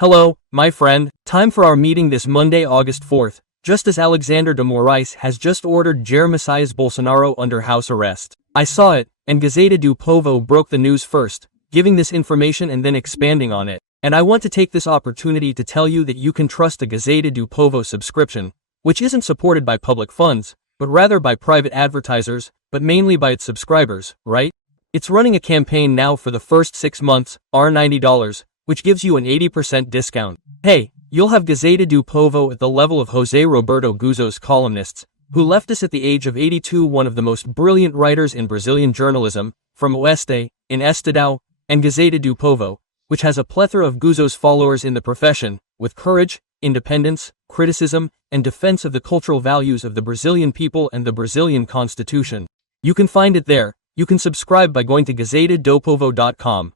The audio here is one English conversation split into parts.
Hello, my friend. Time for our meeting this Monday, August 4th. Justice Alexander de Moraes has just ordered Jair Messias Bolsonaro under house arrest. I saw it, and Gazeta do Povo broke the news first, giving this information and then expanding on it. And I want to take this opportunity to tell you that you can trust a Gazeta do Povo subscription, which isn't supported by public funds, but rather by private advertisers, but mainly by its subscribers, right? It's running a campaign now for the first 6 months, $90, which gives you an 80% discount. Hey, you'll have Gazeta do Povo at the level of José Roberto Guzzo's columnists, who left us at the age of 82, one of the most brilliant writers in Brazilian journalism, from Oeste, in Estadão, and Gazeta do Povo, which has a plethora of Guzzo's followers in the profession, with courage, independence, criticism, and defense of the cultural values of the Brazilian people and the Brazilian Constitution. You can find it there. You can subscribe by going to gazetadopovo.com.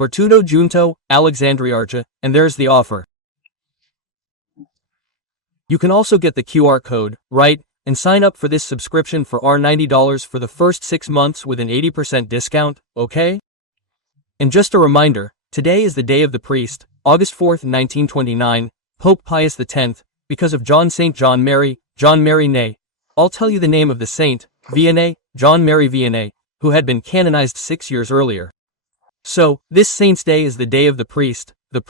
Bertudo Junto, Alexandriarcha, and there's the offer. You can also get the QR code, right, and sign up for this subscription for $90 for the first 6 months with an 80% discount, okay? And just a reminder, today is the day of the priest, August 4th, 1929, Pope Pius X, because of Saint John Mary Ney. I'll tell you the name of the saint, Vianney, John Mary Vianney, who had been canonized 6 years earlier. So, this saint's day is the day of the priest, the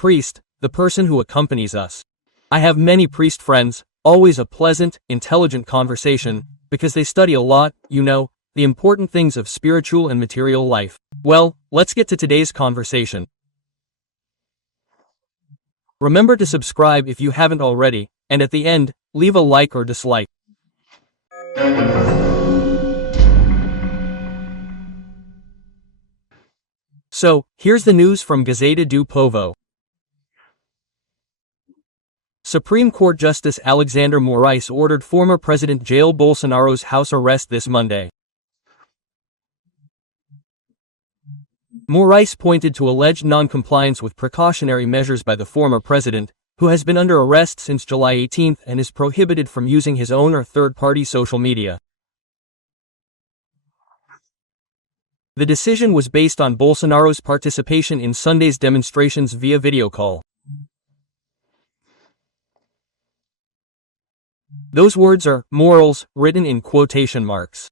person who accompanies us. I have many priest friends, always a pleasant, intelligent conversation, because they study a lot, you know, the important things of spiritual and material life. Well, let's get to today's conversation. Remember to subscribe if you haven't already, and at the end, leave a like or dislike. So, here's the news from Gazeta do Povo. Supreme Court Justice Alexander Moraes ordered former President Jair Bolsonaro's house arrest this Monday. Moraes pointed to alleged non-compliance with precautionary measures by the former president, who has been under arrest since July 18 and is prohibited from using his own or third-party social media. The decision was based on Bolsonaro's participation in Sunday's demonstrations via video call. Those words are morals, written in quotation marks.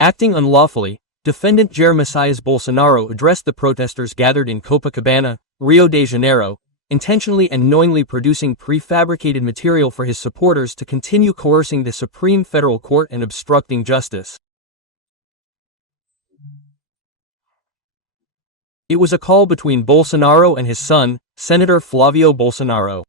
Acting unlawfully, defendant Jair Messias Bolsonaro addressed the protesters gathered in Copacabana, Rio de Janeiro, intentionally and knowingly producing prefabricated material for his supporters to continue coercing the Supreme Federal Court and obstructing justice. It was a call between Bolsonaro and his son, Senator Flavio Bolsonaro.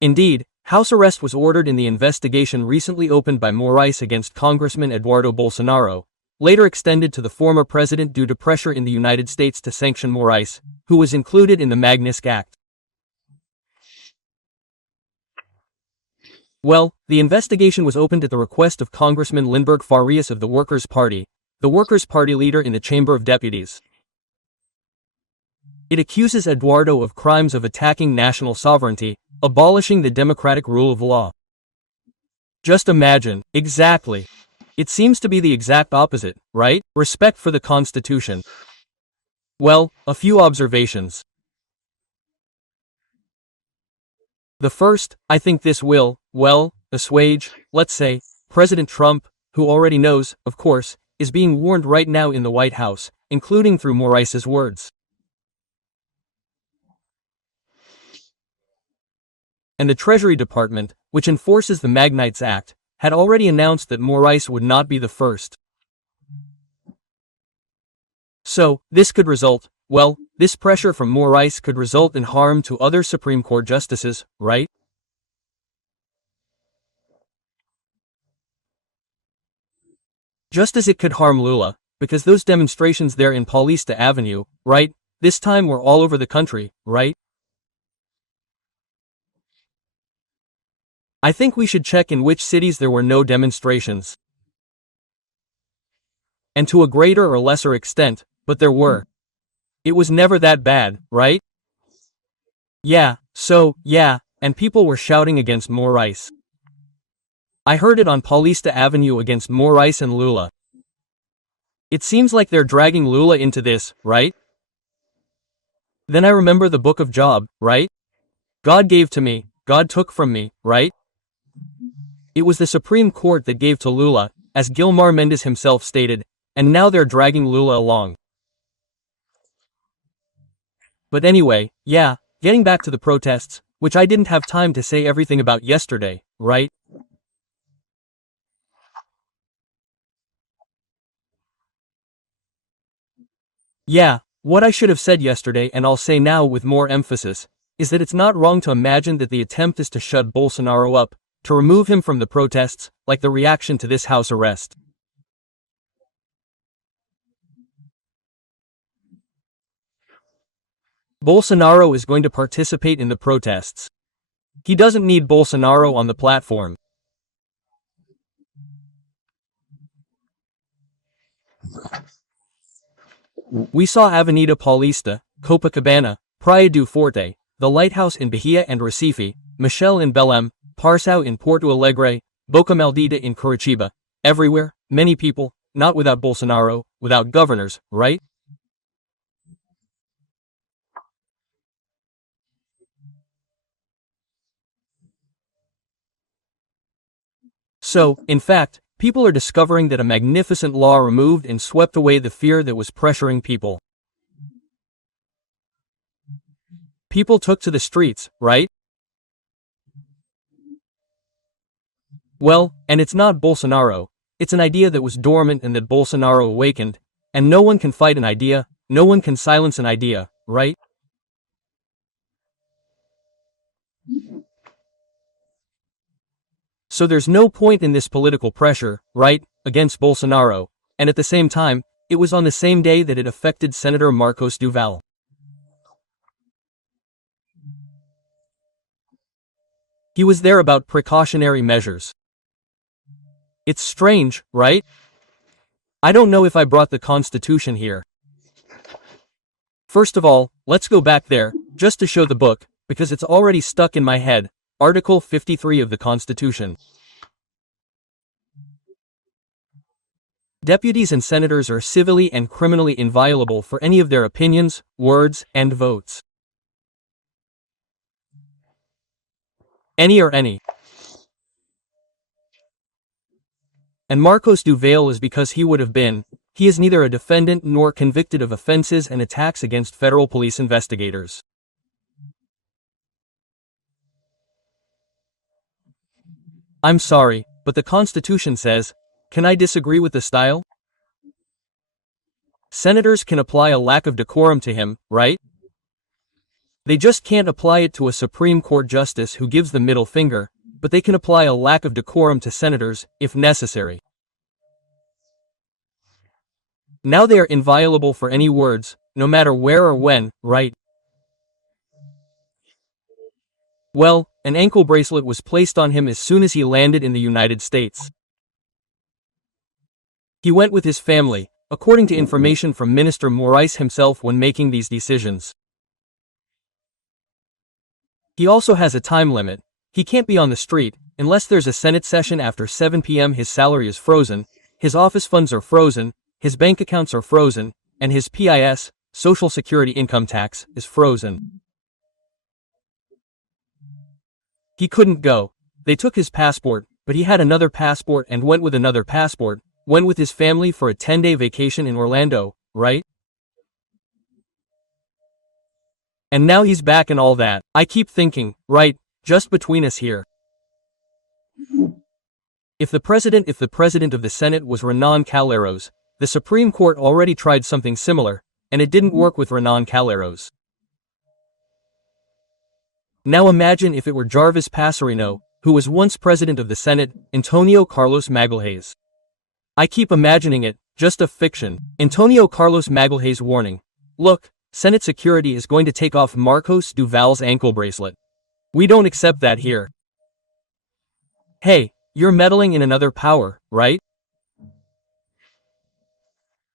Indeed, house arrest was ordered in the investigation recently opened by Moraes against Congressman Eduardo Bolsonaro, later extended to the former president due to pressure in the United States to sanction Moraes, who was included in the Magnitsky Act. Well, the investigation was opened at the request of Congressman Lindbergh Farias of the Workers' Party, the Workers' Party leader in the Chamber of Deputies. It accuses Eduardo of crimes of attacking national sovereignty, abolishing the democratic rule of law. Just imagine, exactly. It seems to be the exact opposite, right? Respect for the Constitution. Well, a few observations. The first, I think this will, well, assuage, let's say, President Trump, who already knows, of course, is being warned right now in the White House, including through Moraes' words. And the Treasury Department, which enforces the Magnitsky Act, had already announced that Moraes would not be the first. So, this could result, well, this pressure from Moraes could result in harm to other Supreme Court justices, right? Just as it could harm Lula, because those demonstrations there in Paulista Avenue, right, this time were all over the country, right? I think we should check in which cities there were no demonstrations. And to a greater or lesser extent, but there were. It was never that bad, right? Yeah, and people were shouting against Moraes. I heard it on Paulista Avenue against Moraes and Lula. It seems like they're dragging Lula into this, right? Then I remember the book of Job, right? God gave to me, God took from me, right? It was the Supreme Court that gave to Lula, as Gilmar Mendes himself stated, and now they're dragging Lula along. But anyway, yeah, getting back to the protests, which I didn't have time to say everything about yesterday, right? Yeah, what I should have said yesterday and I'll say now with more emphasis, is that it's not wrong to imagine that the attempt is to shut Bolsonaro up, to remove him from the protests, like the reaction to this house arrest. Bolsonaro is going to participate in the protests. He doesn't need Bolsonaro on the platform. We saw Avenida Paulista, Copacabana, Praia do Forte, the Lighthouse in Bahia and Recife, Michel in Belém, Parsau in Porto Alegre, Boca Maldita in Curitiba. Everywhere, many people, not without Bolsonaro, without governors, right? So, in fact, people are discovering that a magnificent law removed and swept away the fear that was pressuring people. People took to the streets, right? Well, and it's not Bolsonaro, it's an idea that was dormant and that Bolsonaro awakened, and no one can fight an idea, no one can silence an idea, right? So there's no point in this political pressure, right, against Bolsonaro, and at the same time, it was on the same day that it affected Senator Marcos Duval. He was there about precautionary measures. It's strange, right? I don't know if I brought the Constitution here. First of all, let's go back there, just to show the book, because it's already stuck in my head. Article 53 of the Constitution. Deputies and senators are civilly and criminally inviolable for any of their opinions, words, and votes. Any or any. And Marcos Duval is because he would have been. He is neither a defendant nor convicted of offenses and attacks against federal police investigators. I'm sorry, but the Constitution says, can I disagree with the style? Senators can apply a lack of decorum to him, right? They just can't apply it to a Supreme Court justice who gives the middle finger, but they can apply a lack of decorum to senators, if necessary. Now they are inviolable for any words, no matter where or when, right? Well, an ankle bracelet was placed on him as soon as he landed in the United States. He went with his family, according to information from Minister Moraes himself when making these decisions. He also has a time limit. He can't be on the street, unless there's a Senate session after 7 p.m. His salary is frozen, his office funds are frozen, his bank accounts are frozen, and his PIS, Social Security income tax, is frozen. He couldn't go. They took his passport, but he had another passport and went with another passport, went with his family for a 10-day vacation in Orlando, right? And now he's back and all that. I keep thinking, right, just between us here. If the president of the Senate was Renan Calheiros, the Supreme Court already tried something similar, and it didn't work with Renan Calheiros. Now imagine if it were Jarvis Passerino, who was once president of the Senate, Antonio Carlos Magalhães. I keep imagining it, just a fiction. Antonio Carlos Magalhães warning. Look, Senate security is going to take off Marcos Duval's ankle bracelet. We don't accept that here. Hey, you're meddling in another power, right?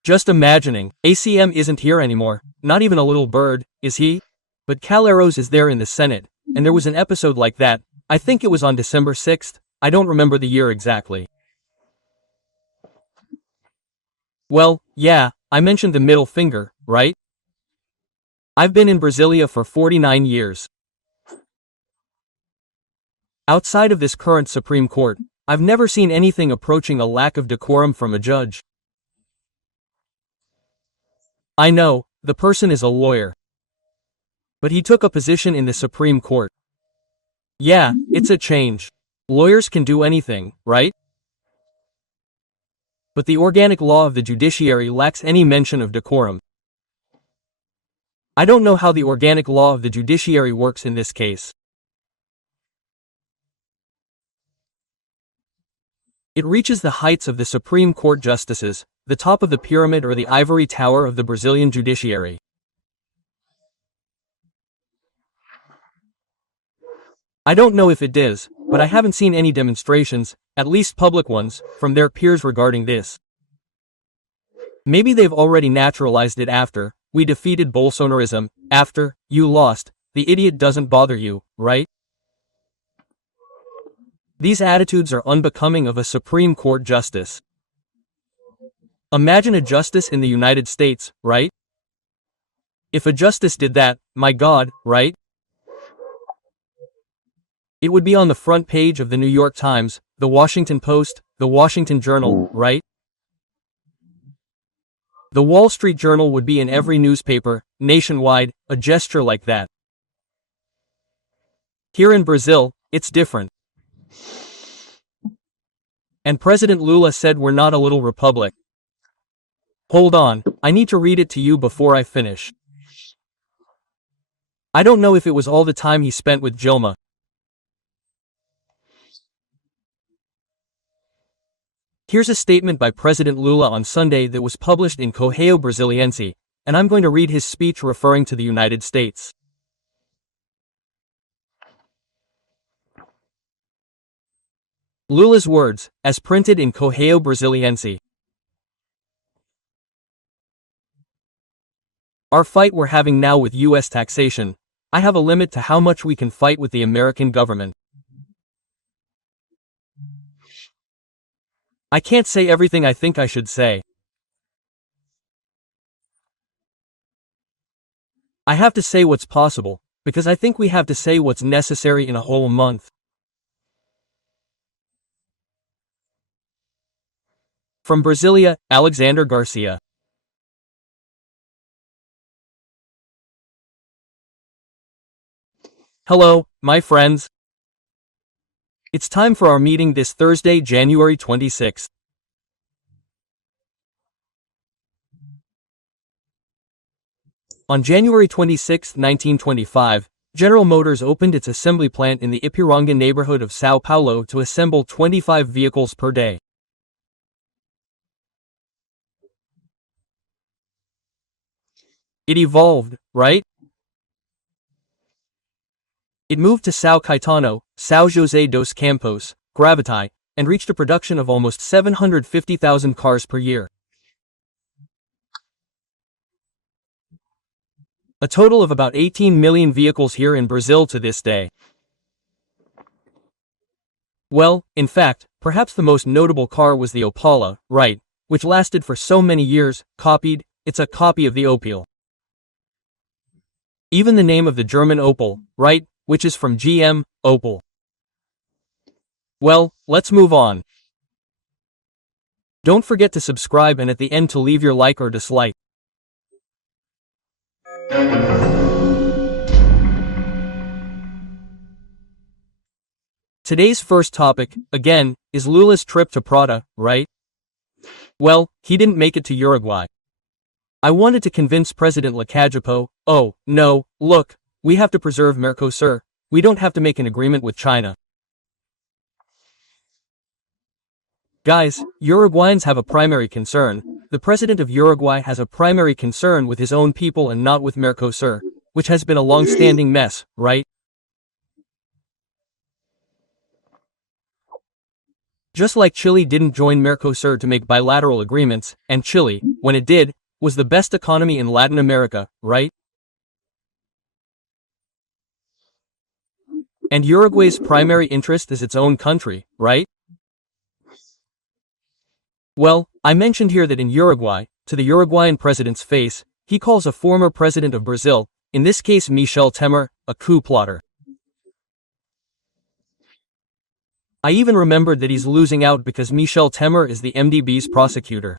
Just imagining, ACM isn't here anymore, not even a little bird, is he? But Calheiros is there in the Senate, and there was an episode like that, I think it was on December 6th, I don't remember the year exactly. Well, yeah, I mentioned the middle finger, right? I've been in Brasilia for 49 years. Outside of this current Supreme Court, I've never seen anything approaching a lack of decorum from a judge. I know, the person is a lawyer. But he took a position in the Supreme Court. Yeah, it's a change. Lawyers can do anything, right? But the organic law of the judiciary lacks any mention of decorum. I don't know how the organic law of the judiciary works in this case. It reaches the heights of the Supreme Court justices, the top of the pyramid or the ivory tower of the Brazilian judiciary. I don't know if it does, but I haven't seen any demonstrations, at least public ones, from their peers regarding this. Maybe they've already naturalized it after, we defeated Bolsonarism, after, you lost, the idiot doesn't bother you, right? These attitudes are unbecoming of a Supreme Court justice. Imagine a justice in the United States, right? If a justice did that, my God, right? It would be on the front page of the New York Times, the Washington Post, the Washington Journal, right? The Wall Street Journal would be in every newspaper, nationwide, a gesture like that. Here in Brazil, it's different. And President Lula said we're not a little republic. Hold on, I need to read it to you before I finish. I don't know if it was all the time he spent with Dilma. Here's a statement by President Lula on Sunday that was published in Correio Brasiliense, and I'm going to read his speech referring to the United States. Lula's words, as printed in Correio Brasiliense. Our fight we're having now with U.S. taxation, I have a limit to how much we can fight with the American government. I can't say everything I think I should say. I have to say what's possible, because I think we have to say what's necessary in a whole month. From Brasilia, Alexander Garcia. Hello, my friends. It's time for our meeting this Thursday, January 26th. On January 26, 1925, General Motors opened its assembly plant in the Ipiranga neighborhood of São Paulo to assemble 25 vehicles per day. It evolved, right? It moved to São Caetano, São José dos Campos, Gravataí, and reached a production of almost 750,000 cars per year. A total of about 18 million vehicles here in Brazil to this day. Well, in fact, perhaps the most notable car was the Opala, right, which lasted for so many years, copied, it's a copy of the Opel. Even the name of the German Opel, right, which is from GM, Opel. Well, let's move on. Don't forget to subscribe and at the end to leave your like or dislike. Today's first topic, again, is Lula's trip to Prada, right? Well, he didn't make it to Uruguay. I wanted to convince President Lacajapo, oh, no, look, we have to preserve Mercosur, we don't have to make an agreement with China. Guys, Uruguayans have a primary concern. The president of Uruguay has a primary concern with his own people and not with Mercosur, which has been a long-standing mess, right? Just like Chile didn't join Mercosur to make bilateral agreements, and Chile, when it did, was the best economy in Latin America, right? And Uruguay's primary interest is its own country, right? Well, I mentioned here that in Uruguay, to the Uruguayan president's face, he calls a former president of Brazil, in this case Michel Temer, a coup plotter. I even remembered that he's losing out because Michel Temer is the MDB's prosecutor.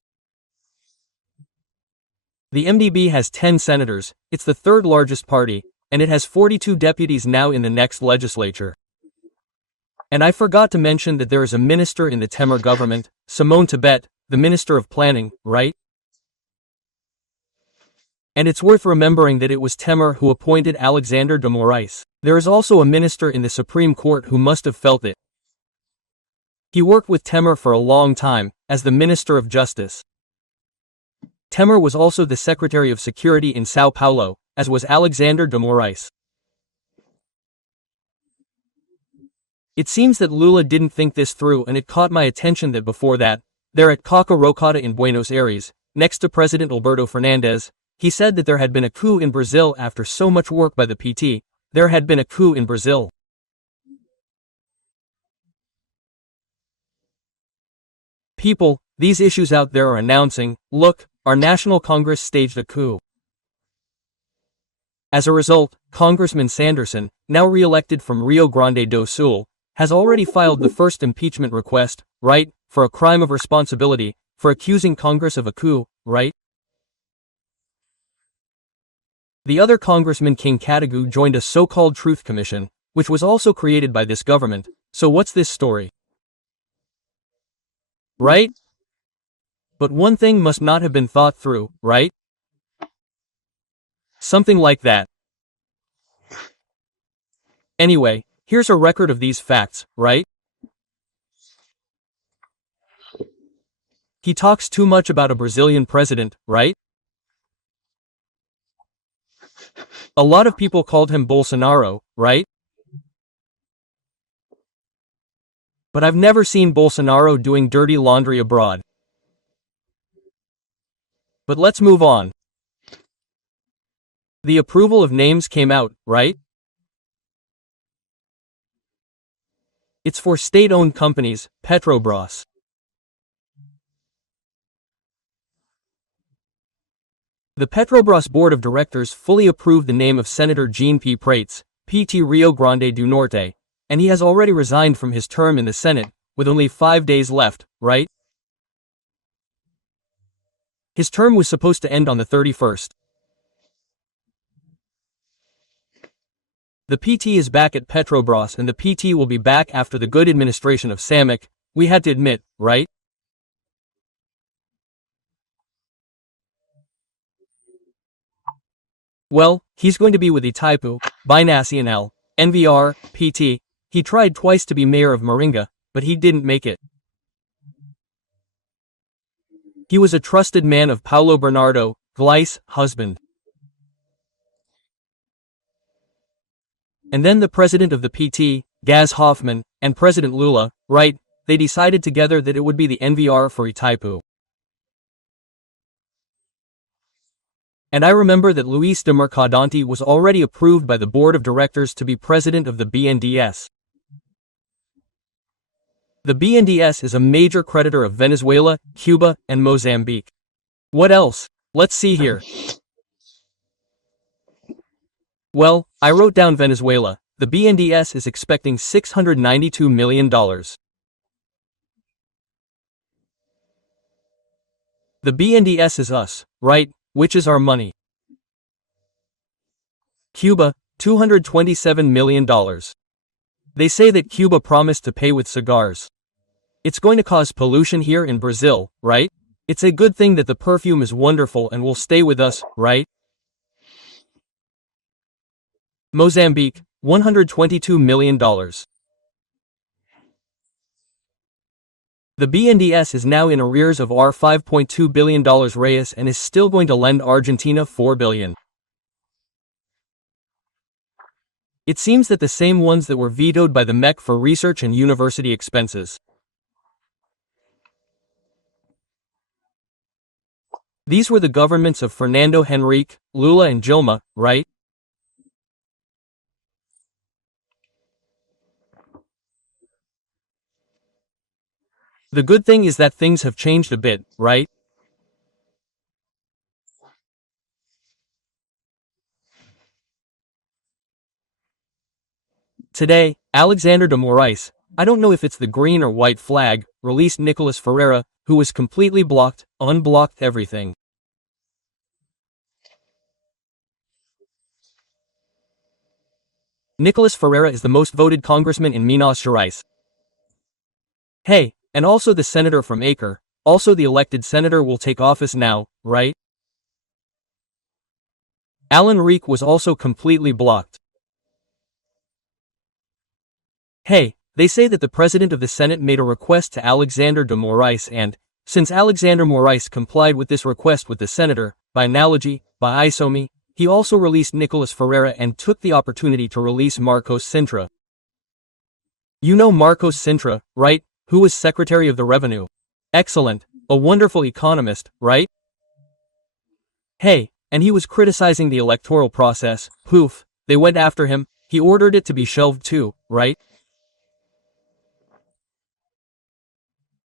The MDB has 10 senators, it's the third largest party, and it has 42 deputies now in the next legislature. And I forgot to mention that there is a minister in the Temer government, Simone Tebet, the Minister of Planning, right? And it's worth remembering that it was Temer who appointed Alexander de Moraes. There is also a minister in the Supreme Court who must have felt it. He worked with Temer for a long time, as the Minister of Justice. Temer was also the Secretary of Security in Sao Paulo, as was Alexander de Moraes. It seems that Lula didn't think this through, and it caught my attention that before that, there at Caca Rocada in Buenos Aires, next to President Alberto Fernandez, he said that there had been a coup in Brazil after so much work by the PT. There had been a coup in Brazil. People, these issues out there are announcing, look, our National Congress staged a coup. As a result, Congressman Sanderson, now re-elected from Rio Grande do Sul, has already filed the first impeachment request, right, for a crime of responsibility, for accusing Congress of a coup, right? The other Congressman King Katagu joined a so-called Truth Commission, which was also created by this government. So what's this story? Right? But one thing must not have been thought through, right? Something like that. Anyway, here's a record of these facts, right? He talks too much about a Brazilian president, right? A lot of people called him Bolsonaro, right? But I've never seen Bolsonaro doing dirty laundry abroad. But let's move on. The approval of names came out, right? It's for state-owned companies, Petrobras. The Petrobras Board of Directors fully approved the name of Senator Jean P. Prates, PT Rio Grande do Norte, and he has already resigned from his term in the Senate, with only 5 days left, right? His term was supposed to end on the 31st. The PT is back at Petrobras, and the PT will be back after the good administration of Samek, we had to admit, right? Well, he's going to be with Itaipu, Binacional, NVR, PT. He tried twice to be mayor of Moringa, but he didn't make it. He was a trusted man of Paulo Bernardo, Gleiss, husband. And then the president of the PT, Gaz Hoffman, and President Lula, right, they decided together that it would be the NVR for Itaipu. And I remember that Luis de Mercadante was already approved by the board of directors to be president of the BNDES. The BNDES is a major creditor of Venezuela, Cuba, and Mozambique. What else? Let's see here. Well, I wrote down Venezuela. The BNDES is expecting $692 million. The BNDES is us, right, which is our money. Cuba, $227 million. They say that Cuba promised to pay with cigars. It's going to cause pollution here in Brazil, right? It's a good thing that the perfume is wonderful and will stay with us, right? Mozambique, $122 million. The BNDES is now in arrears of $5.2 billion reais and is still going to lend Argentina $4 billion. It seems that the same ones that were vetoed by the MEC for research and university expenses. These were the governments of Fernando Henrique, Lula and Dilma, right? The good thing is that things have changed a bit, right? Today, Alexander de Moraes, I don't know if it's the green or white flag, released Nicolas Ferreira, who was completely blocked, unblocked everything. Nicolas Ferreira is the most voted congressman in Minas Gerais. Hey, and also the senator from Acre, also the elected senator will take office now, right? Alan Reek was also completely blocked. Hey, they say that the president of the Senate made a request to Alexander de Moraes and, since Alexander Moraes complied with this request with the senator, by analogy, by isomy, he also released Nicolas Ferreira and took the opportunity to release Marcos Sintra. You know Marcos Sintra, right? Who was Secretary of the Revenue? Excellent, a wonderful economist, right? Hey, and he was criticizing the electoral process, poof, they went after him, he ordered it to be shelved too, right?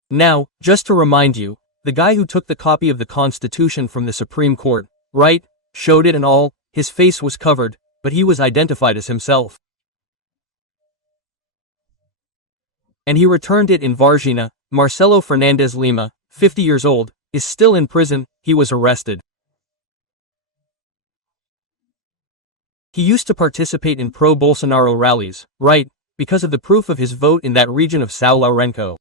Now, just to remind you, the guy who took the copy of the Constitution from the Supreme Court, right, showed it and all, his face was covered, but he was identified as himself. And he returned it in Varginha. Marcelo Fernandez Lima, 50 years old, is still in prison, he was arrested. He used to participate in pro-Bolsonaro rallies, right, because of the proof of his vote in that region of São Lourenço.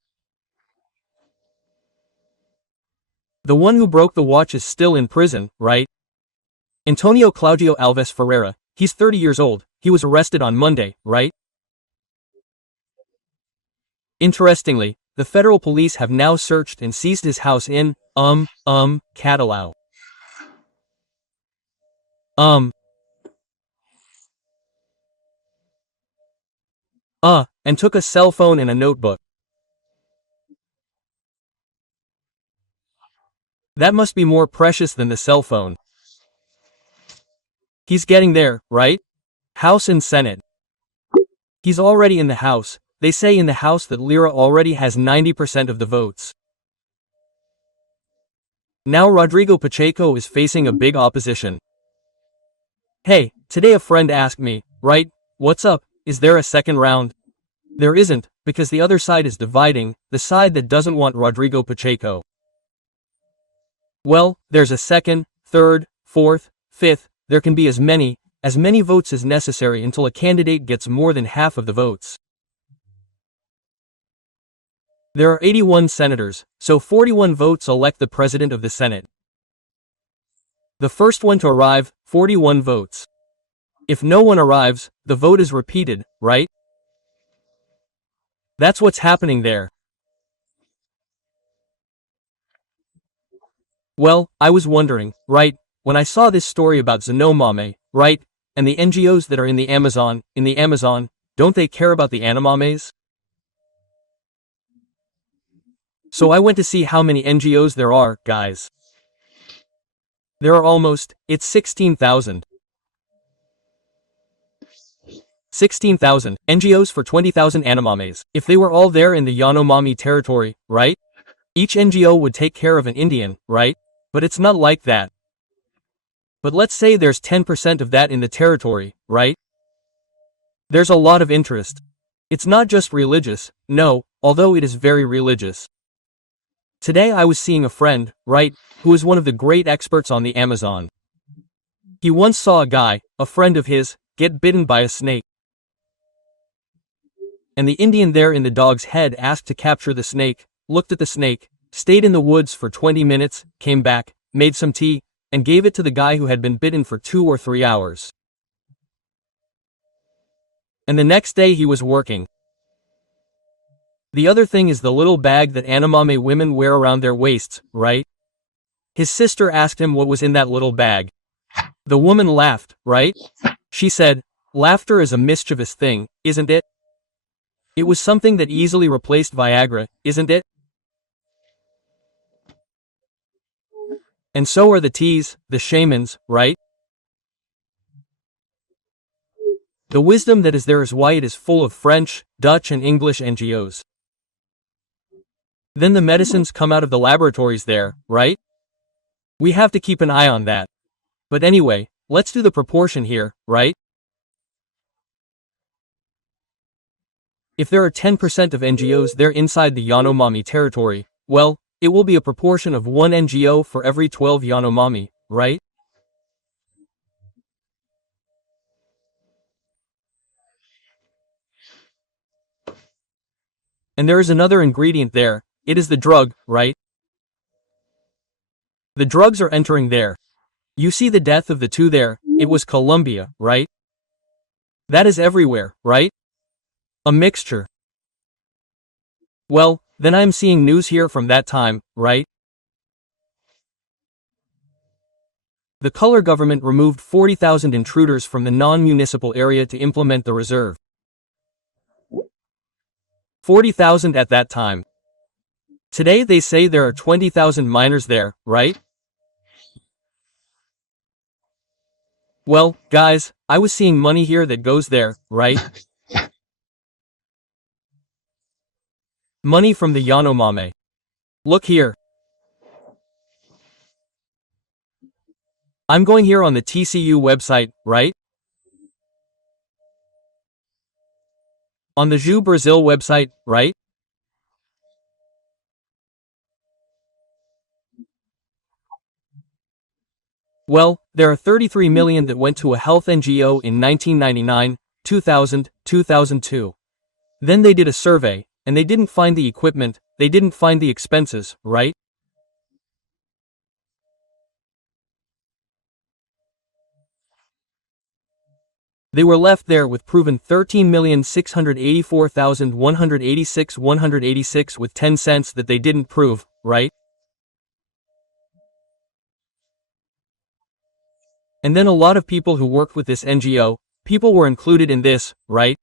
The one who broke the watch is still in prison, right? Antonio Claudio Alves Ferreira, he's 30 years old, he was arrested on Monday, right? Interestingly, the federal police have now searched and seized his house in, Catalão. And took a cell phone and a notebook. That must be more precious than the cell phone. He's getting there, right? House and Senate. He's already in the House. They say in the House that Lira already has 90% of the votes. Now Rodrigo Pacheco is facing a big opposition. Hey, today a friend asked me, right, what's up, is there a second round? There isn't, because the other side is dividing, the side that doesn't want Rodrigo Pacheco. Well, there's a second, third, fourth, fifth, there can be as many votes as necessary until a candidate gets more than half of the votes. There are 81 senators, so 41 votes elect the president of the Senate. The first one to arrive, 41 votes. If no one arrives, the vote is repeated, right? That's what's happening there. Well, I was wondering, right, when I saw this story about Yanomami, right, and the NGOs that are in the Amazon, don't they care about the Yanomamis? So I went to see how many NGOs there are, guys. There are it's 16,000. 16,000 NGOs for 20,000 Yanomamis. If they were all there in the Yanomami territory, right? Each NGO would take care of an Indian, right? But it's not like that. But let's say there's 10% of that in the territory, right? There's a lot of interest. It's not just religious, no, although it is very religious. Today I was seeing a friend, right, who is one of the great experts on the Amazon. He once saw a guy, a friend of his, get bitten by a snake. And the Indian there in the dog's head asked to capture the snake, looked at the snake, stayed in the woods for 20 minutes, came back, made some tea, and gave it to the guy who had been bitten for 2 or 3 hours. And the next day he was working. The other thing is the little bag that Yanomami women wear around their waists, right? His sister asked him what was in that little bag. The woman laughed, right? She said, laughter is a mischievous thing, isn't it? It was something that easily replaced Viagra, isn't it? And so are the teas, the shamans, right? The wisdom that is there is why it is full of French, Dutch and English NGOs. Then the medicines come out of the laboratories there, right? We have to keep an eye on that. But anyway, let's do the proportion here, right? If there are 10% of NGOs there inside the Yanomami territory, well, it will be a proportion of 1 NGO for every 12 Yanomami, right? And there is another ingredient there, it is the drug, right? The drugs are entering there. You see the death of the two there, it was Colombia, right? That is everywhere, right? A mixture. Well, then I am seeing news here from that time, right? The color government removed 40,000 intruders from the non-municipal area to implement the reserve. 40,000 at that time. Today they say there are 20,000 miners there, right? Well, guys, I was seeing money here that goes there, right? Money from the Yanomami. Look here. I'm going here on the TCU website, right? On the Ju Brazil website, right? Well, there are 33 million that went to a health NGO in 1999, 2000, 2002. Then they did a survey, and they didn't find the equipment, they didn't find the expenses, right? They were left there with proven 13,684,186 with 10 cents that they didn't prove, right? And then a lot of people who worked with this NGO, people were included in this, right?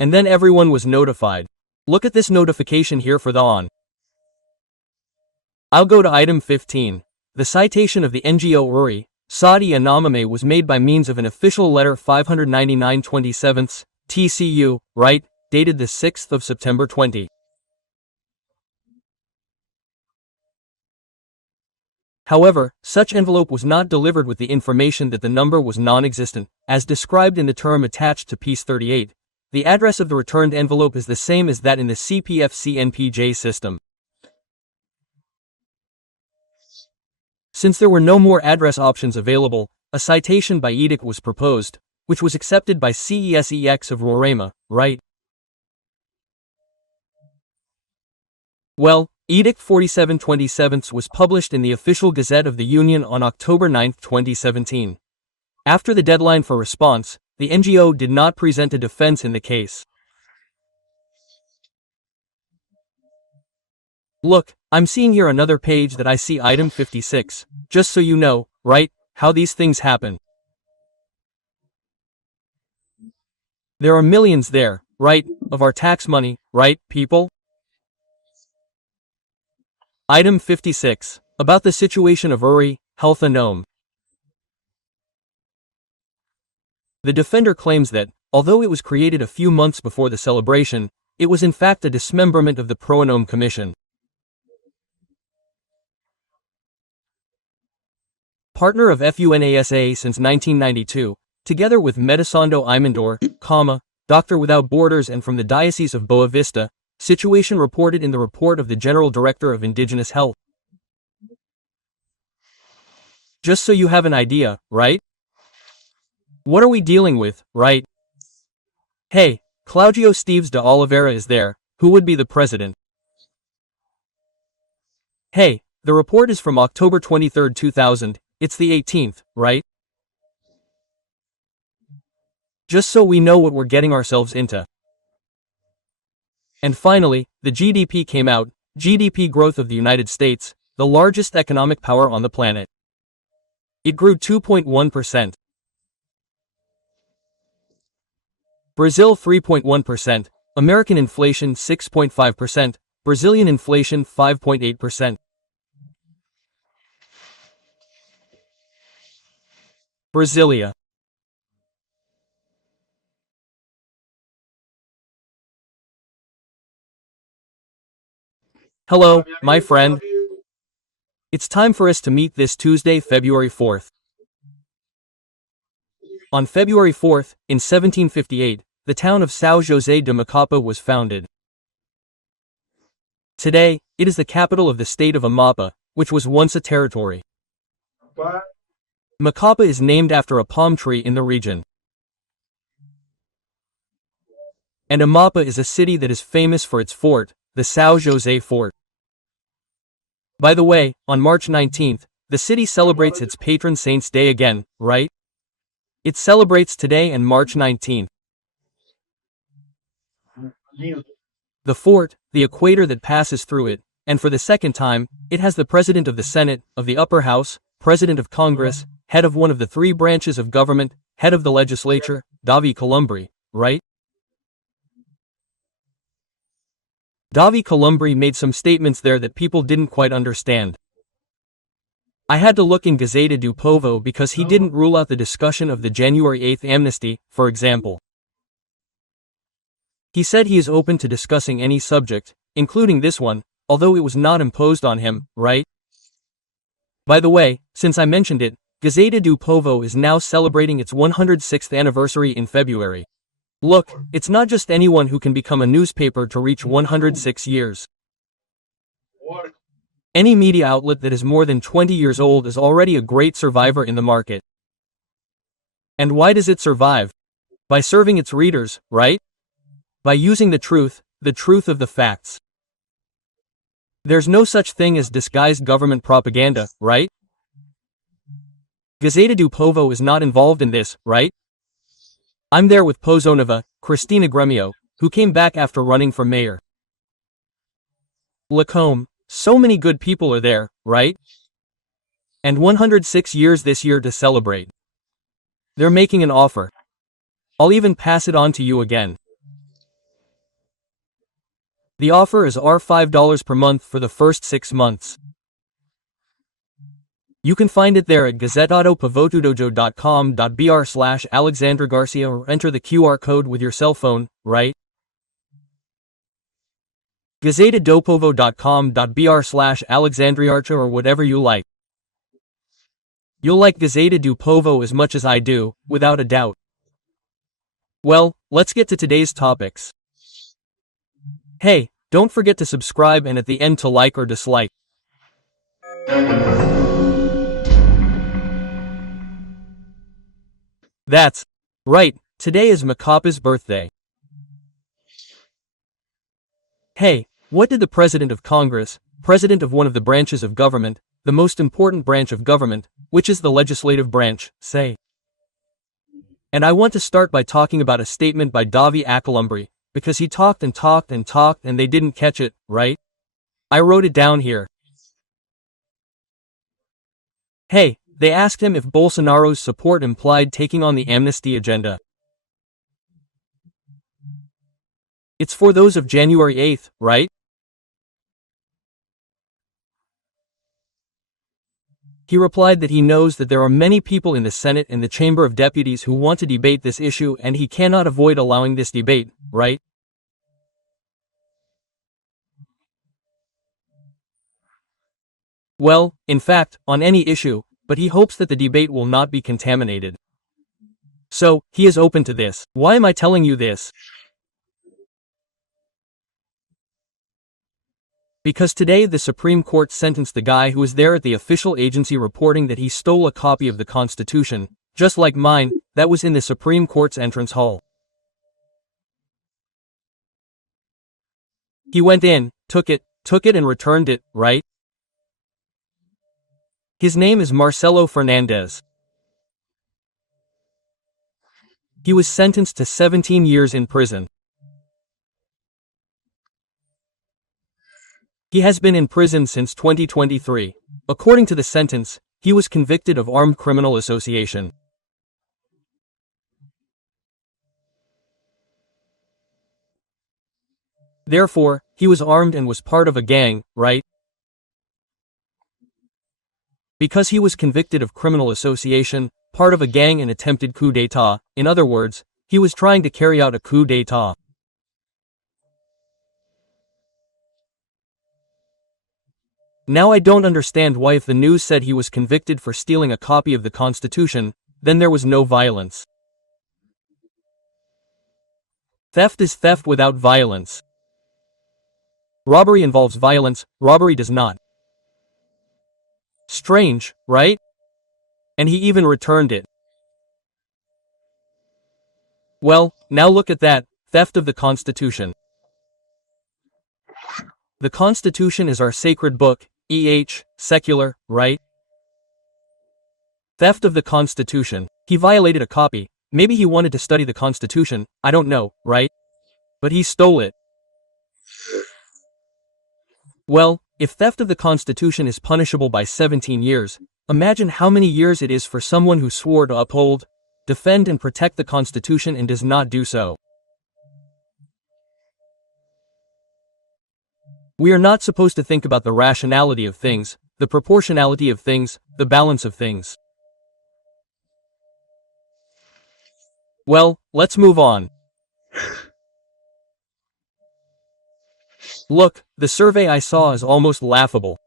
And then everyone was notified. Look at this notification here for the on. I'll go to item 15. The citation of the NGO URI, Saudi Anamame was made by means of an official letter 599/27, TCU, right, dated the 6th of September 20. However, such envelope was not delivered with the information that the number was non-existent, as described in the term attached to piece 38. The address of the returned envelope is the same as that in the CPF-CNPJ system. Since there were no more address options available, a citation by edict was proposed, which was accepted by CESEX of Roraima, right? Well, Edict 4727 was published in the Official Gazette of the Union on October 9, 2017. After the deadline for response, the NGO did not present a defense in the case. Look, I'm seeing here another page that I see item 56, just so you know, right, how these things happen. There are millions there, right, of our tax money, right, people? Item 56, about the situation of URI, Health Anome. The defender claims that, although it was created a few months before the celebration, it was in fact a dismemberment of the Pro-Anome Commission. Partner of FUNASA since 1992, together with Medisondo Imandor, Doctor Without Borders and from the Diocese of Boa Vista, situation reported in the report of the General Director of Indigenous Health. Just so you have an idea, right? What are we dealing with, right? Hey, Claudio Steves de Oliveira is there, who would be the president? Hey, the report is from October 23, 2000, it's the 18th, right? Just so we know what we're getting ourselves into. And finally, the GDP came out, GDP growth of the United States, the largest economic power on the planet. It grew 2.1%. Brazil 3.1%, American inflation 6.5%, Brazilian inflation 5.8%. Brasilia. Hello, my friend. It's time for us to meet this Tuesday, February 4th. On February 4th, in 1758, the town of São José de Macapa was founded. Today, it is the capital of the state of Amapa, which was once a territory. Macapa is named after a palm tree in the region. And Amapa is a city that is famous for its fort, the São José Fort. By the way, on March 19th, the city celebrates its patron saint's day again, right? It celebrates today and March 19th. The fort, the equator that passes through it, and for the second time, it has the President of the Senate, of the Upper House, President of Congress, head of one of the three branches of government, head of the legislature, Davi Columbri, right? Davi Columbri made some statements there that people didn't quite understand. I had to look in Gazeta do Povo because he didn't rule out the discussion of the January 8th amnesty, for example. He said he is open to discussing any subject, including this one, although it was not imposed on him, right? By the way, since I mentioned it, Gazeta do Povo is now celebrating its 106th anniversary in February. Look, it's not just anyone who can become a newspaper to reach 106 years. Any media outlet that is more than 20 years old is already a great survivor in the market. And why does it survive? By serving its readers, right? By using the truth of the facts. There's no such thing as disguised government propaganda, right? Gazeta do Povo is not involved in this, right? I'm there with Pozonova, Cristina Gremio, who came back after running for mayor. Lacombe, so many good people are there, right? And 106 years this year to celebrate. They're making an offer. I'll even pass it on to you again. The offer is $5 per month for the first 6 months. You can find it there at gazetadopavotudojo.com.br/Alexandra Garcia or enter the QR code with your cell phone, right? Gazetadopovo.com.br/Alexandriarcha or whatever you like. You'll like Gazeta do Povo as much as I do, without a doubt. Well, let's get to today's topics. Hey, don't forget to subscribe and at the end to like or dislike. That's right, today is Macapa's birthday. Hey, what did the President of Congress, President of one of the branches of government, the most important branch of government, which is the legislative branch, say? And I want to start by talking about a statement by Davi Columbri, because he talked and talked and talked and they didn't catch it, right? I wrote it down here. Hey, they asked him if Bolsonaro's support implied taking on the amnesty agenda. It's for those of January 8th, right? He replied that he knows that there are many people in the Senate and the Chamber of Deputies who want to debate this issue and he cannot avoid allowing this debate, right? Well, in fact, on any issue, but he hopes that the debate will not be contaminated. So, he is open to this. Why am I telling you this? Because today the Supreme Court sentenced the guy who was there at the official agency reporting that he stole a copy of the Constitution, just like mine, that was in the Supreme Court's entrance hall. He went in, took it and returned it, right? His name is Marcelo Fernandez. He was sentenced to 17 years in prison. He has been in prison since 2023. According to the sentence, he was convicted of armed criminal association. Therefore, he was armed and was part of a gang, right? Because he was convicted of criminal association, part of a gang and attempted coup d'état, in other words, he was trying to carry out a coup d'état. Now I don't understand why if the news said he was convicted for stealing a copy of the Constitution, then there was no violence. Theft is theft without violence. Robbery involves violence, robbery does not. Strange, right? And he even returned it. Well, now look at that, theft of the Constitution. The Constitution is our sacred book, secular, right? Theft of the Constitution. He violated a copy. Maybe he wanted to study the Constitution, I don't know, right? But he stole it. Well, if theft of the Constitution is punishable by 17 years, imagine how many years it is for someone who swore to uphold, defend and protect the Constitution and does not do so. We are not supposed to think about the rationality of things, the proportionality of things, the balance of things. Well, let's move on. Look, the survey I saw is almost laughable.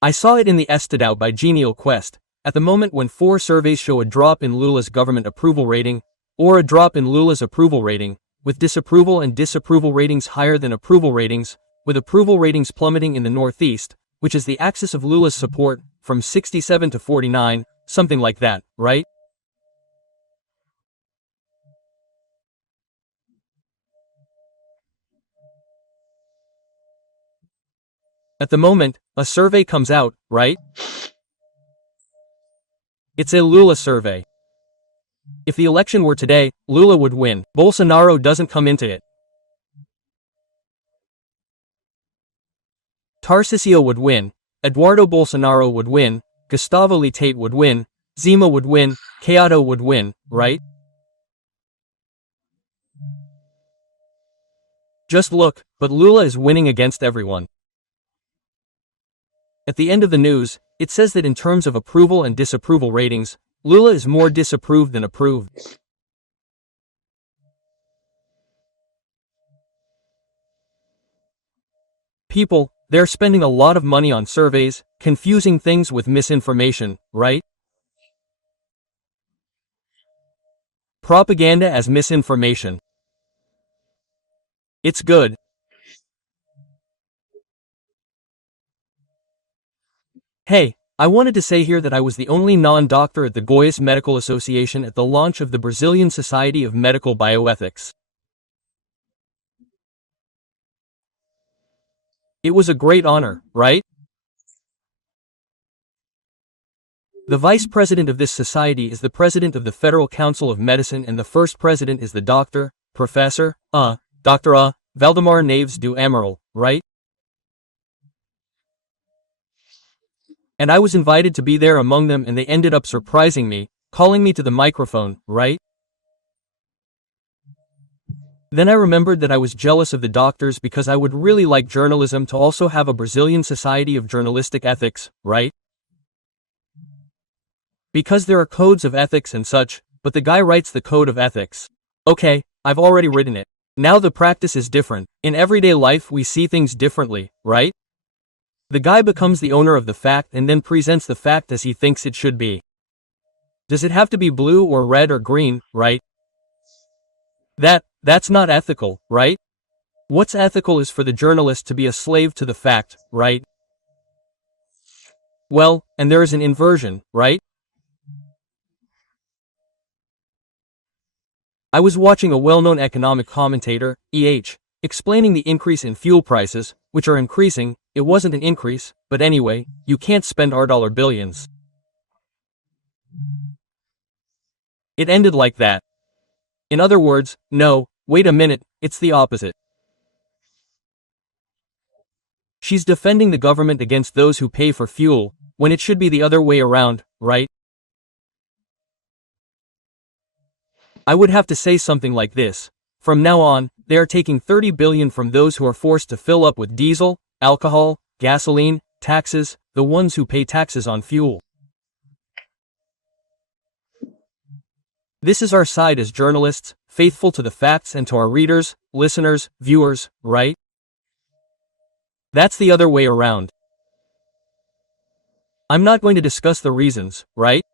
I saw it in the Estadão by Genial Quest, at the moment when 4 surveys show a drop in Lula's government approval rating, or a drop in Lula's approval rating, with disapproval and disapproval ratings higher than approval ratings, with approval ratings plummeting in the Northeast, which is the axis of Lula's support, from 67 to 49, something like that, right? At the moment, a survey comes out, right? It's a Lula survey. If the election were today, Lula would win. Bolsonaro doesn't come into it. Tarcísio would win, Eduardo Bolsonaro would win, Gustavo Leite would win, Zema would win, Caiado would win, right? Just look, but Lula is winning against everyone. At the end of the news, it says that in terms of approval and disapproval ratings, Lula is more disapproved than approved. People, they're spending a lot of money on surveys, confusing things with misinformation, right? Propaganda as misinformation. It's good. Hey, I wanted to say here that I was the only non-doctor at the Goiás Medical Association at the launch of the Brazilian Society of Medical Bioethics. It was a great honor, right? The vice president of this society is the president of the Federal Council of Medicine and the first president is the doctor, Professor, Dr. Valdemar Naves do Amaral, right? And I was invited to be there among them and they ended up surprising me, calling me to the microphone, right? Then I remembered that I was jealous of the doctors because I would really like journalism to also have a Brazilian Society of Journalistic Ethics, right? Because there are codes of ethics and such, but the guy writes the code of ethics. Okay, I've already written it. Now the practice is different. In everyday life we see things differently, right? The guy becomes the owner of the fact and then presents the fact as he thinks it should be. Does it have to be blue or red or green, right? That's not ethical, right? What's ethical is for the journalist to be a slave to the fact, right? Well, and there is an inversion, right? I was watching a well-known economic commentator, explaining the increase in fuel prices, which are increasing. It wasn't an increase, but anyway, you can't spend our dollar billions. It ended like that. In other words, no, wait a minute, it's the opposite. She's defending the government against those who pay for fuel, when it should be the other way around, right? I would have to say something like this. From now on, they are taking 30 billion from those who are forced to fill up with diesel, alcohol, gasoline, taxes, the ones who pay taxes on fuel. This is our side as journalists, faithful to the facts and to our readers, listeners, viewers, right? That's the other way around. I'm not going to discuss the reasons, right?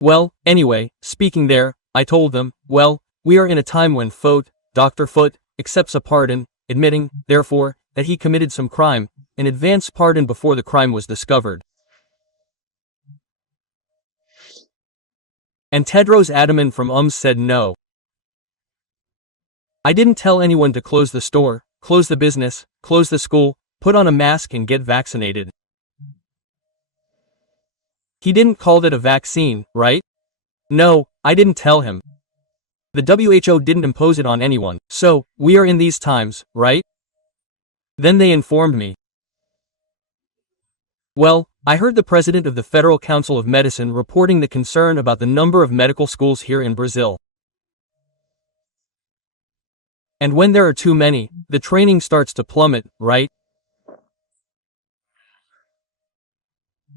Well, anyway, speaking there, I told them, well, we are in a time when Dr. Foot, accepts a pardon, admitting, therefore, that he committed some crime, an advance pardon before the crime was discovered. And Tedros Adhanom from said no. I didn't tell anyone to close the store, close the business, close the school, put on a mask and get vaccinated. He didn't call it a vaccine, right? No, I didn't tell him. The WHO didn't impose it on anyone, so, we are in these times, right? Then they informed me. Well, I heard the president of the Federal Council of Medicine reporting the concern about the number of medical schools here in Brazil. And when there are too many, the training starts to plummet, right?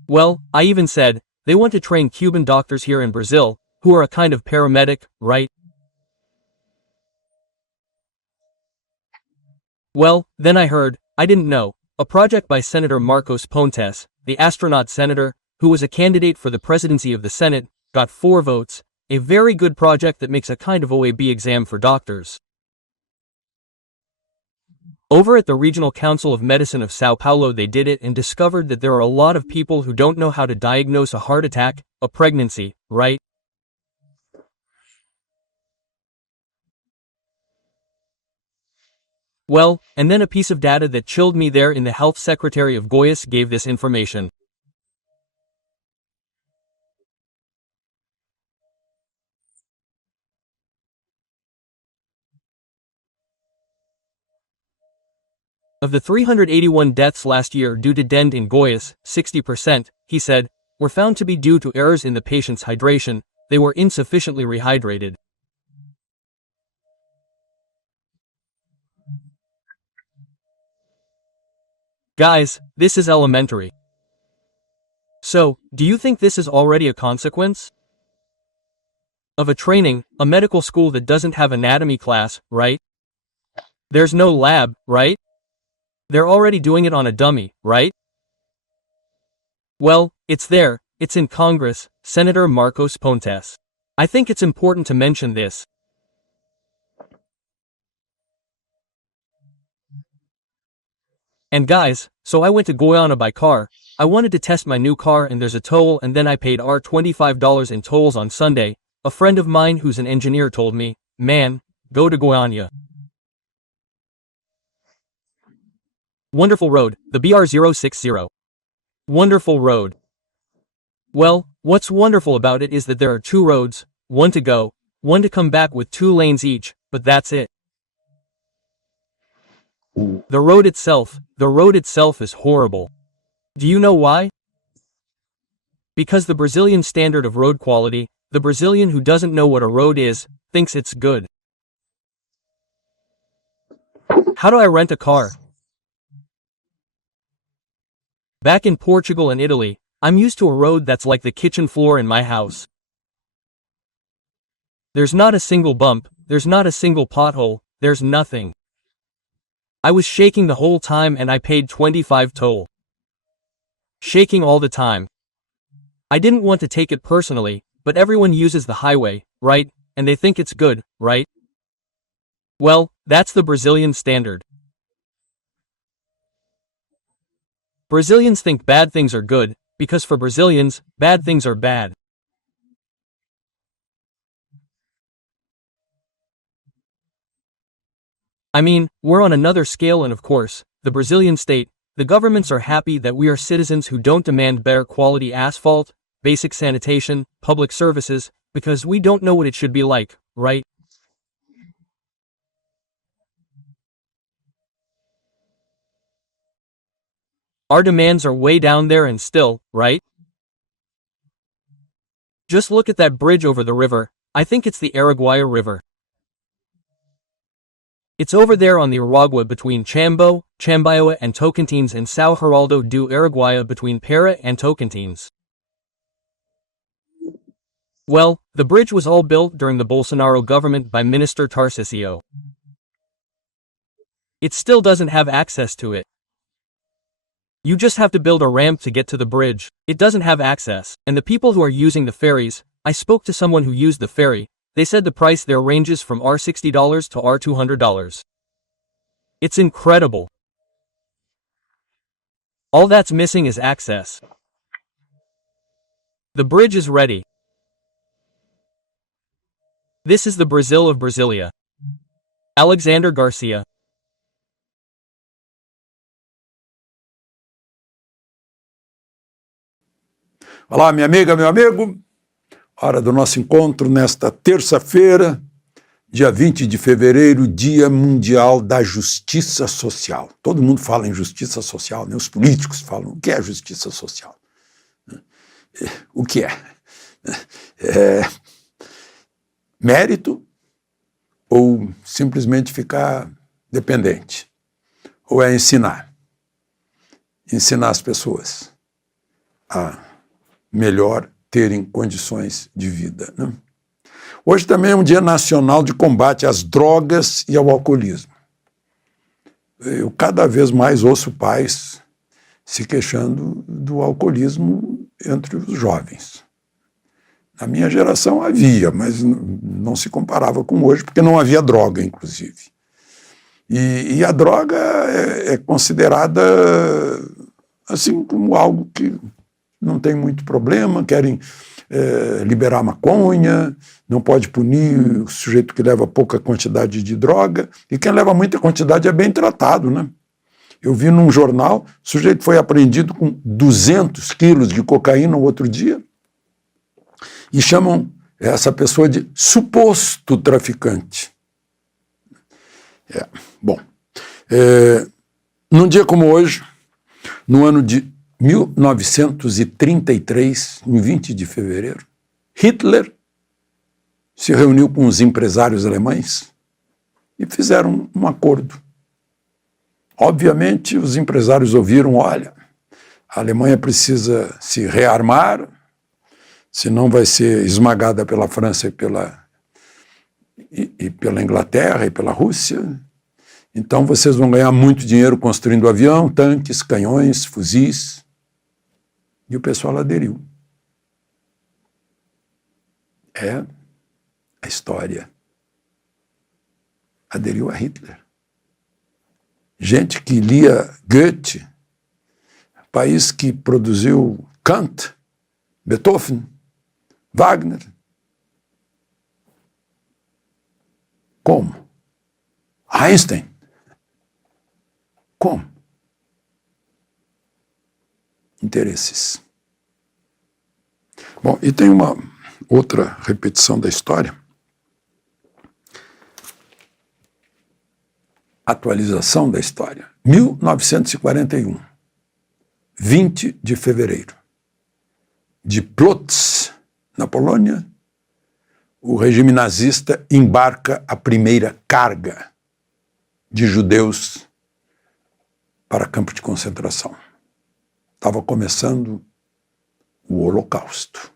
Well, I even said, they want to train Cuban doctors here in Brazil, who are a kind of paramedic, right? Well, then I heard, I didn't know, a project by Senator Marcos Pontes, the astronaut senator, who was a candidate for the presidency of the Senate, got 4 votes, a very good project that makes a kind of OAB exam for doctors. Over at the Regional Council of Medicine of São Paulo they did it and discovered that there are a lot of people who don't know how to diagnose a heart attack, a pregnancy, right? Well, and then a piece of data that chilled me there in the health secretary of Goiás gave this information. Of the 381 deaths last year due to dengue in Goiás, 60%, he said, were found to be due to errors in the patient's hydration, they were insufficiently rehydrated. Guys, this is elementary. So, do you think this is already a consequence of a training, a medical school that doesn't have anatomy class, right? There's no lab, right? They're already doing it on a dummy, right? Well, it's there, it's in Congress, Senator Marcos Pontes. I think it's important to mention this. And guys, so I went to Goiânia by car. I wanted to test my new car and there's a toll and then I paid $25 in tolls on Sunday. A friend of mine who's an engineer told me, man, go to Goiânia. Wonderful road, the BR-060. Wonderful road. Well, what's wonderful about it is that there are 2 roads, one to go, one to come back with 2 lanes each, but that's it. The road itself is horrible. Do you know why? Because the Brazilian standard of road quality, the Brazilian who doesn't know what a road is, thinks it's good. How do I rent a car? Back in Portugal and Italy, I'm used to a road that's like the kitchen floor in my house. There's not a single bump, there's not a single pothole, there's nothing. I was shaking the whole time and I paid 25 toll. Shaking all the time. I didn't want to take it personally, but everyone uses the highway, right? And they think it's good, right? Well, that's the Brazilian standard. Brazilians think bad things are good, because for Brazilians, bad things are bad. I mean, we're on another scale and of course, the Brazilian state, the governments are happy that we are citizens who don't demand better quality asphalt, basic sanitation, public services, because we don't know what it should be like, right? Our demands are way down there and still, right? Just look at that bridge over the river, I think it's the Araguaia River. It's over there on the Aragua between Chambo, Chambaioa and Tocantins and São Geraldo do Araguaia between Para and Tocantins. Well, the bridge was all built during the Bolsonaro government by Minister Tarcísio. It still doesn't have access to it. You just have to build a ramp to get to the bridge. It doesn't have access, and the people who are using the ferries, I spoke to someone who used the ferry, they said the price there ranges from $60 to $200. It's incredible. All that's missing is access. The bridge is ready. This is the Brazil of Brasilia. Alexander Garcia. Olá, minha amiga, meu amigo. Hora do nosso encontro nesta terça-feira, dia 20 de fevereiro, Dia Mundial da Justiça Social. Todo mundo fala em justiça social, né? Os políticos falam, o que é justiça social? O que é? É mérito ou simplesmente ficar dependente? Ou é ensinar? Ensinar as pessoas a melhor terem condições de vida, né? Hoje também é um dia nacional de combate às drogas e ao alcoolismo. Eu cada vez mais ouço pais se queixando do alcoolismo entre os jovens. Na minha geração havia, mas não se comparava com hoje, porque não havia droga, inclusive. E a droga é considerada assim como algo que não tem muito problema, querem liberar maconha, não pode punir o sujeito que leva pouca quantidade de droga, e quem leva muita quantidade é bem tratado, né? Eu vi num jornal, o sujeito foi apreendido com 200 quilos de cocaína no outro dia, e chamam essa pessoa de suposto traficante. Num dia como hoje, no ano de 1933, em 20 de fevereiro, Hitler se reuniu com os empresários alemães e fizeram um acordo. Obviamente, os empresários ouviram, olha, a Alemanha precisa se rearmar, senão vai ser esmagada pela França e pela Inglaterra e pela Rússia. Então vocês vão ganhar muito dinheiro construindo avião, tanques, canhões, fuzis. E o pessoal aderiu. É a história. Aderiu a Hitler. Gente que lia Goethe, país que produziu Kant, Beethoven, Wagner. Como? Einstein. Como? Interesses. Bom, e tem uma outra repetição da história. Atualização da história. 1941, 20 de fevereiro. De Plotzk, na Polônia, o regime nazista embarca a primeira carga de judeus para campo de concentração. Estava começando o Holocausto.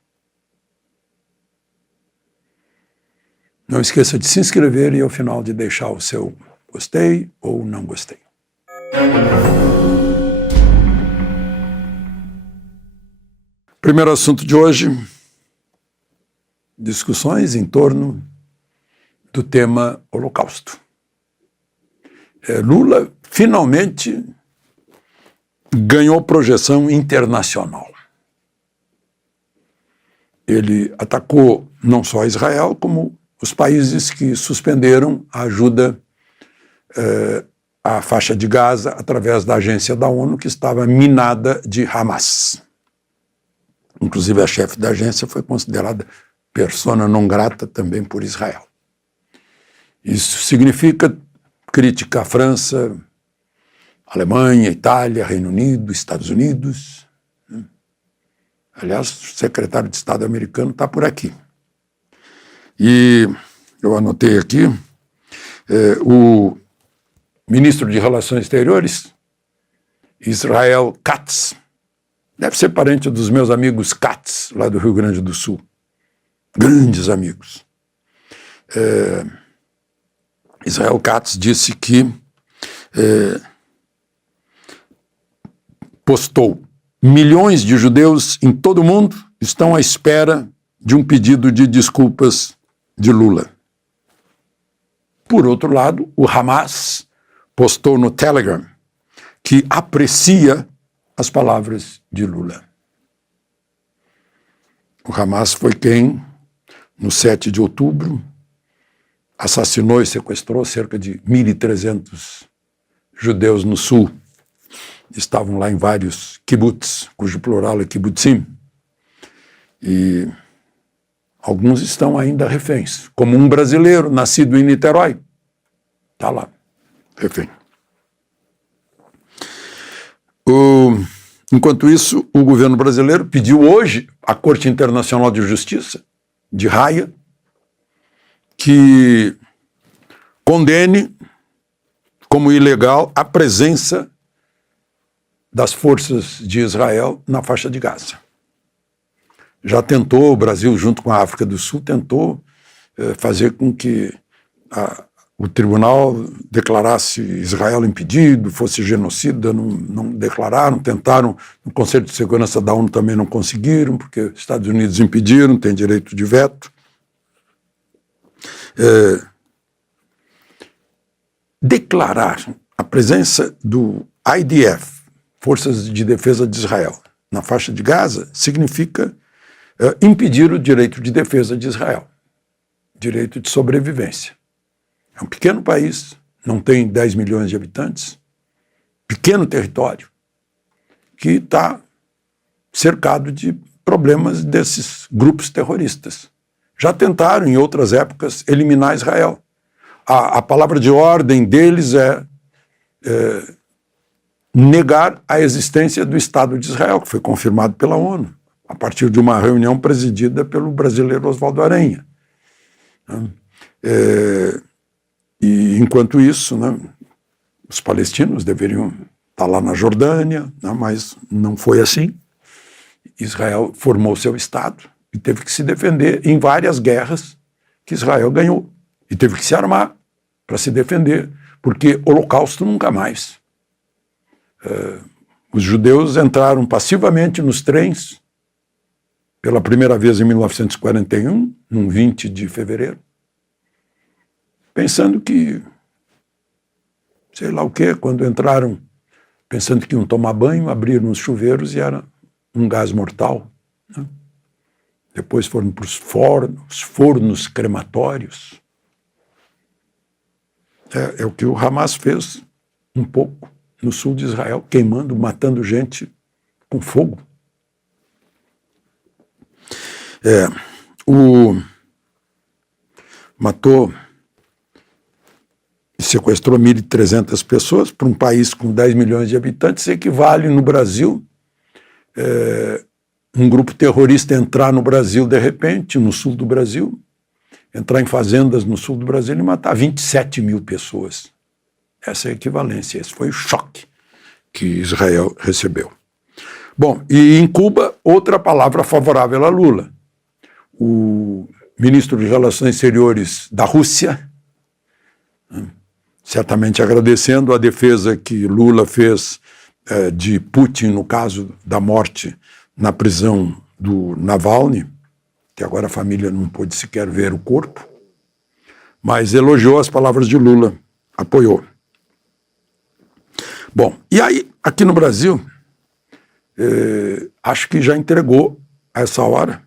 Não esqueça de se inscrever e ao final de deixar o seu gostei ou não gostei. Primeiro assunto de hoje, discussões em torno do tema Holocausto. Lula finalmente ganhou projeção internacional. Ele atacou não só Israel, como os países que suspenderam a ajuda à faixa de Gaza através da agência da ONU que estava minada de Hamas. Inclusive a chefe da agência foi considerada persona non grata também por Israel. Isso significa crítica à França, Alemanha, Itália, Reino Unido, Estados Unidos. Aliás, o secretário de Estado americano está por aqui. E eu anotei aqui, o ministro de Relações Exteriores, Israel Katz, deve ser parente dos meus amigos Katz, lá do Rio Grande do Sul. grandes amigos. Israel Katz disse que postou: milhões de judeus em todo o mundo estão à espera de um pedido de desculpas de Lula. Por outro lado, o Hamas postou no Telegram que aprecia as palavras de Lula. O Hamas foi quem, no 7 de outubro, assassinou e sequestrou cerca de 1.300 judeus no sul. Estavam lá em vários kibbutz, cujo plural é kibbutzim. E alguns estão ainda reféns, como um brasileiro nascido em Niterói. Está lá, refém. Enquanto isso, o governo brasileiro pediu hoje à Corte Internacional de Justiça, de Haia, que condene como ilegal a presença das forças de Israel na faixa de Gaza. Já tentou, o Brasil, junto com a África do Sul, tentou fazer com que o tribunal declarasse Israel impedido, fosse genocida, não declararam, tentaram, no Conselho de Segurança da ONU também não conseguiram, porque os Estados Unidos impediram, tem direito de veto. Declarar a presença do IDF, Forças de Defesa de Israel, na faixa de Gaza, significa impedir o direito de defesa de Israel, direito de sobrevivência. É um pequeno país, não tem 10 milhões de habitantes, pequeno território, que está cercado de problemas desses grupos terroristas. Já tentaram, em outras épocas, eliminar Israel. A palavra de ordem deles é negar a existência do Estado de Israel, que foi confirmado pela ONU, a partir de uma reunião presidida pelo brasileiro Oswaldo Aranha. E, enquanto isso, né, os palestinos deveriam estar lá na Jordânia, né, mas não foi assim. Israel formou seu Estado e teve que se defender em várias guerras que Israel ganhou. E teve que se armar para se defender, porque holocausto nunca mais. Os judeus entraram passivamente nos trens pela primeira vez em 1941, num 20 de fevereiro, pensando que, sei lá o quê, quando entraram, pensando que iam tomar banho, abriram os chuveiros e era um gás mortal. Né? Depois foram para os fornos crematórios. É o que o Hamas fez um pouco no sul de Israel, queimando, matando gente com fogo. Matou e sequestrou 1.300 pessoas para um país com 10 milhões de habitantes, equivale no Brasil um grupo terrorista entrar no Brasil de repente, no sul do Brasil, entrar em fazendas no sul do Brasil e matar 27 mil pessoas. Essa é a equivalência, esse foi o choque que Israel recebeu. Bom, e em Cuba, outra palavra favorável a Lula. O ministro de Relações Exteriores da Rússia, certamente agradecendo a defesa que Lula fez de Putin no caso da morte na prisão do Navalny, que agora a família não pôde sequer ver o corpo, mas elogiou as palavras de Lula, apoiou. Bom, e aí, aqui no Brasil, acho que já entregou a essa hora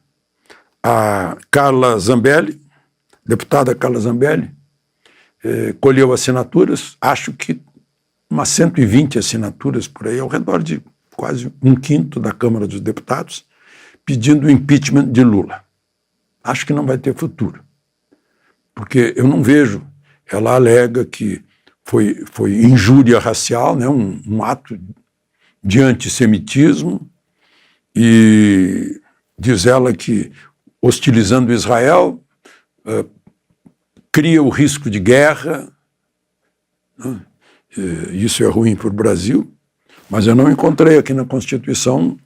a Carla Zambelli, deputada Carla Zambelli, colheu assinaturas, acho que umas 120 assinaturas por aí, ao redor de quase 1/5 da Câmara dos Deputados, pedindo o impeachment de Lula. Acho que não vai ter futuro, porque eu não vejo, ela alega que foi injúria racial, né, um ato de antissemitismo, e diz ela que, hostilizando Israel, cria o risco de guerra, né? Isso é ruim para o Brasil, mas eu não encontrei aqui na Constituição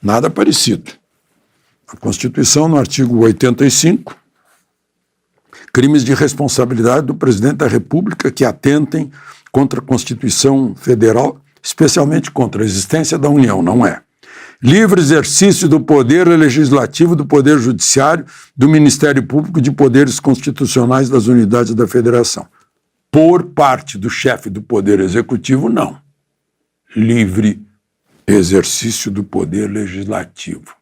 nada parecido. A Constituição, no artigo 85, crimes de responsabilidade do presidente da República que atentem contra a Constituição Federal, especialmente contra a existência da União, não é? Livre exercício do poder legislativo, do poder judiciário, do Ministério Público, de poderes constitucionais das unidades da Federação. Por parte do chefe do poder executivo, não. Livre exercício do poder legislativo.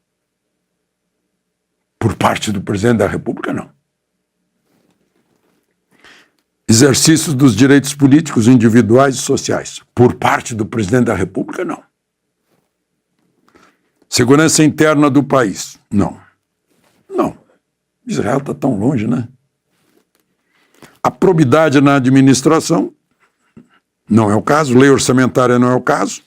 Por parte do presidente da República, não. Exercício dos direitos políticos individuais e sociais. Por parte do presidente da República, não. Segurança interna do país. Não. Não. Israel está tão longe, né? A probidade na administração. Não é o caso. Lei orçamentária não é o caso.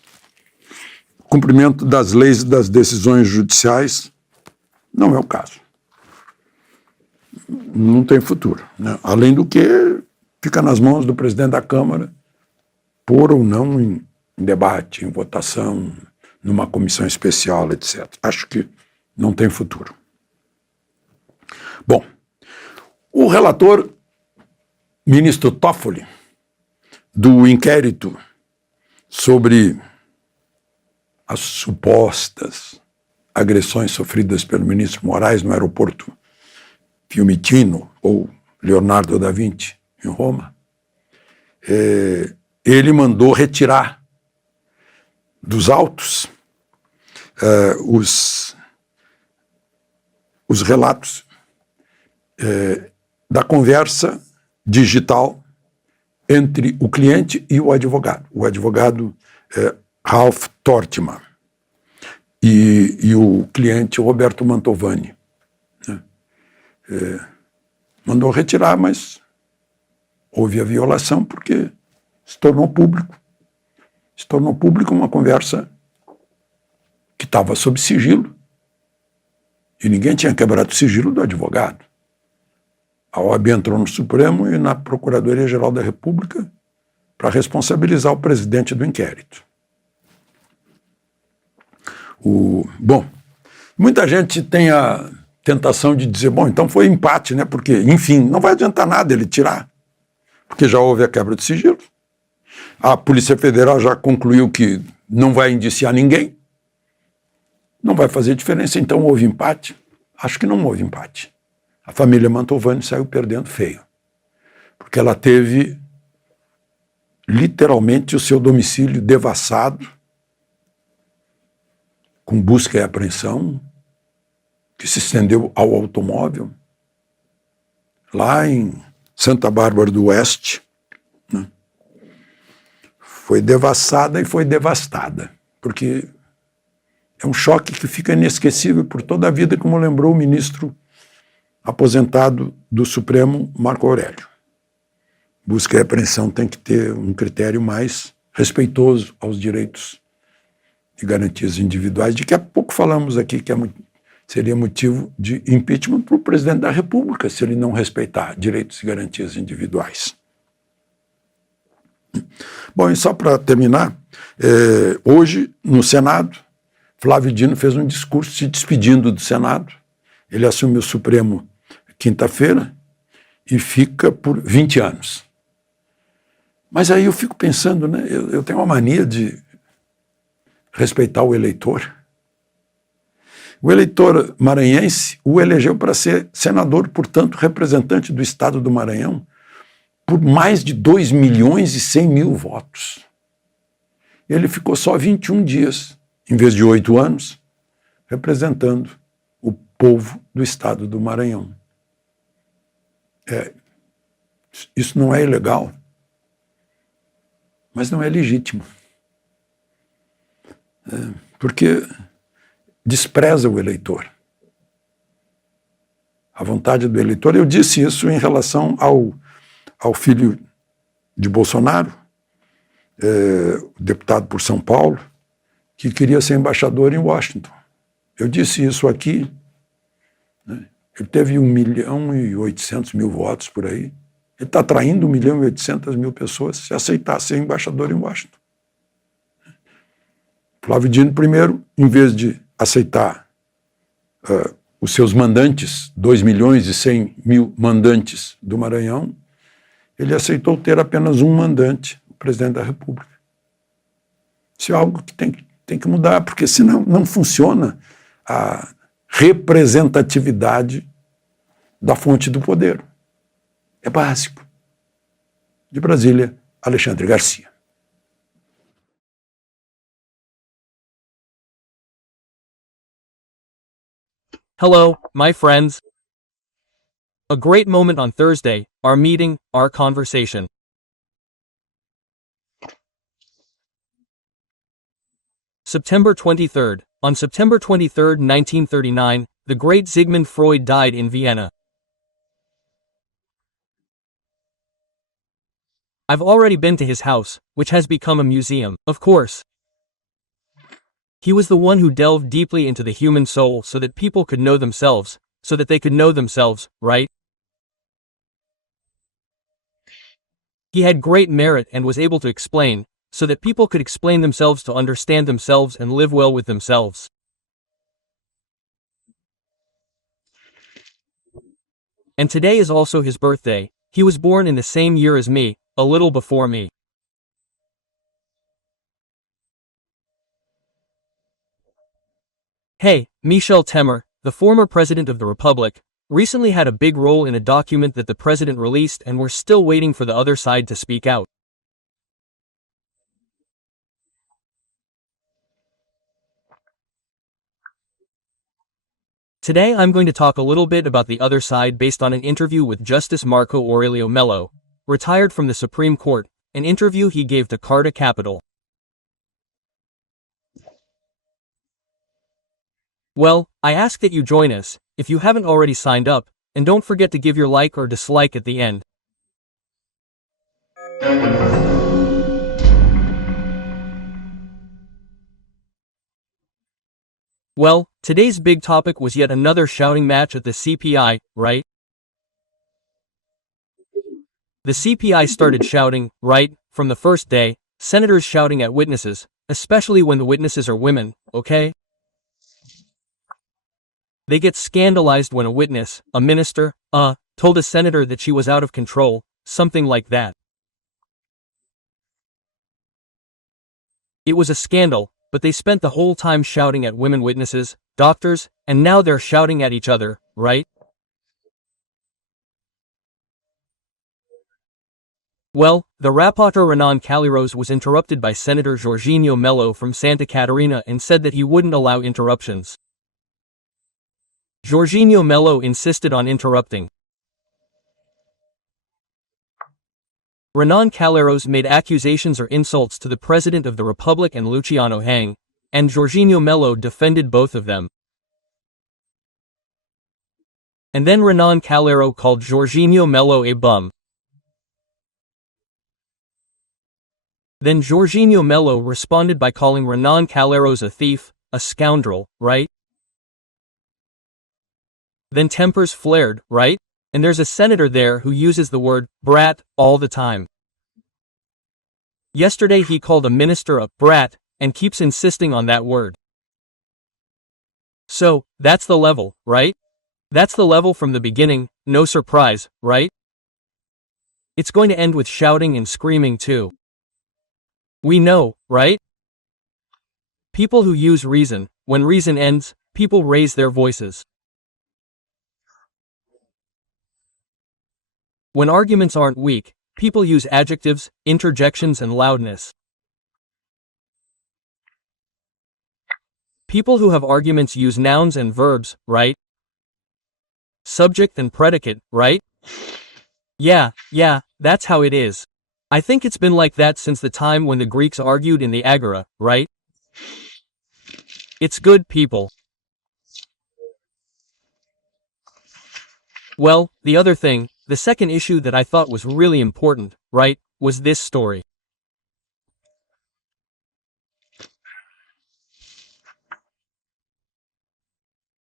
Cumprimento das leis e das decisões judiciais. Não é o caso. Não tem futuro, né? Além do que, fica nas mãos do presidente da Câmara pôr ou não em debate, em votação, numa comissão especial, etc. Acho que não tem futuro. Bom, o relator, ministro Toffoli, do inquérito sobre as supostas agressões sofridas pelo ministro Moraes no aeroporto Fiumicino, ou Leonardo da Vinci, em Roma, ele mandou retirar dos autos os relatos da conversa digital entre o cliente e o advogado Ralph Tortman, e o cliente Roberto Mantovani. Mandou retirar, mas houve a violação porque se tornou público. Se tornou público uma conversa que estava sob sigilo. E ninguém tinha quebrado o sigilo do advogado. A OAB entrou no Supremo e na Procuradoria-Geral da República para responsabilizar o presidente do inquérito. Bom, muita gente tem a tentação de dizer, bom, então foi empate, né? Porque, enfim, não vai adiantar nada ele tirar, porque já houve a quebra de sigilo. A Polícia Federal já concluiu que não vai indiciar ninguém. Não vai fazer diferença, então houve empate. Acho que não houve empate. A família Mantovani saiu perdendo feio, porque ela teve literalmente o seu domicílio devassado, com busca e apreensão, que se estendeu ao automóvel, lá em Santa Bárbara do Oeste, né? Foi devassada e foi devastada, porque é um choque que fica inesquecível por toda a vida, como lembrou o ministro aposentado do Supremo, Marco Aurélio. Busca e apreensão tem que ter um critério mais respeitoso aos direitos e garantias individuais. Daqui a pouco falamos aqui que seria motivo de impeachment para o presidente da República se ele não respeitar direitos e garantias individuais. Bom, e só para terminar, hoje no Senado, Flávio Dino fez um discurso se despedindo do Senado. Ele assume o Supremo quinta-feira e fica por 20 anos. Mas aí eu fico pensando, né? Eu tenho uma mania de respeitar o eleitor. O eleitor maranhense o elegeu para ser senador, portanto, representante do Estado do Maranhão, por mais de 2.100.000 votos. Ele ficou só 21 dias, em vez de 8 anos, representando o povo do Estado do Maranhão. Isso não é ilegal, mas não é legítimo. Porque despreza o eleitor. A vontade do eleitor. Eu disse isso em relação ao filho de Bolsonaro, deputado por São Paulo, que queria ser embaixador em Washington. Eu disse isso aqui, né? Ele teve 1.800.000 votos por aí. Ele está atraindo 1.800.000 pessoas se aceitar ser embaixador em Washington. Flávio Dino, primeiro, em vez de aceitar os seus mandantes, 2.100.000 mandantes do Maranhão, ele aceitou ter apenas um mandante, o presidente da República. Isso é algo que tem que mudar, porque senão não funciona a representatividade da fonte do poder. É básico. De Brasília, Alexandre Garcia. Hello, my friends. A great moment on Thursday, our meeting, our conversation. September 23rd. On September 23rd, 1939, the great Sigmund Freud died in Vienna. I've already been to his house, which has become a museum, of course. He was the one who delved deeply into the human soul so that people could know themselves, so that they could know themselves, right? He had great merit and was able to explain, so that people could explain themselves to understand themselves and live well with themselves. And today is also his birthday. He was born in the same year as me, a little before me. Hey, Michel Temer, the former president of the Republic, recently had a big role in a document that the president released, and we're still waiting for the other side to speak out. Today I'm going to talk a little bit about the other side based on an interview with Justice Marco Aurelio Mello, retired from the Supreme Court, an interview he gave to Carta Capital. Well, I ask that you join us, if you haven't already signed up, and don't forget to give your like or dislike at the end. Well, today's big topic was yet another shouting match at the CPI, right? The CPI started shouting, right, from the first day, senators shouting at witnesses, especially when the witnesses are women, okay? They get scandalized when a witness, a minister, told a senator that she was out of control, something like that. It was a scandal, but they spent the whole time shouting at women witnesses, doctors, and now they're shouting at each other, right? Well, the rapporteur Renan Calirós was interrupted by Senator Jorginho Melo from Santa Catarina and said that he wouldn't allow interruptions. Jorginho Melo insisted on interrupting. Renan Calirós made accusations or insults to the President of the Republic and Luciano Hang, and Jorginho Melo defended both of them. And then Renan Calirós called Jorginho Melo a bum. Then Jorginho Melo responded by calling Renan Calirós a thief, a scoundrel, right? Then tempers flared, right? And there's a senator there who uses the word brat all the time. Yesterday he called a minister a brat and keeps insisting on that word. So, that's the level, right? That's the level from the beginning, no surprise, right? It's going to end with shouting and screaming too. We know, right? People who use reason, when reason ends, people raise their voices. When arguments aren't weak, people use adjectives, interjections, and loudness. People who have arguments use nouns and verbs, right? Subject and predicate, right? Yeah, that's how it is. I think it's been like that since the time when the Greeks argued in the Agora, right? It's good, people. Well, the other thing, the second issue that I thought was really important, right, was this story.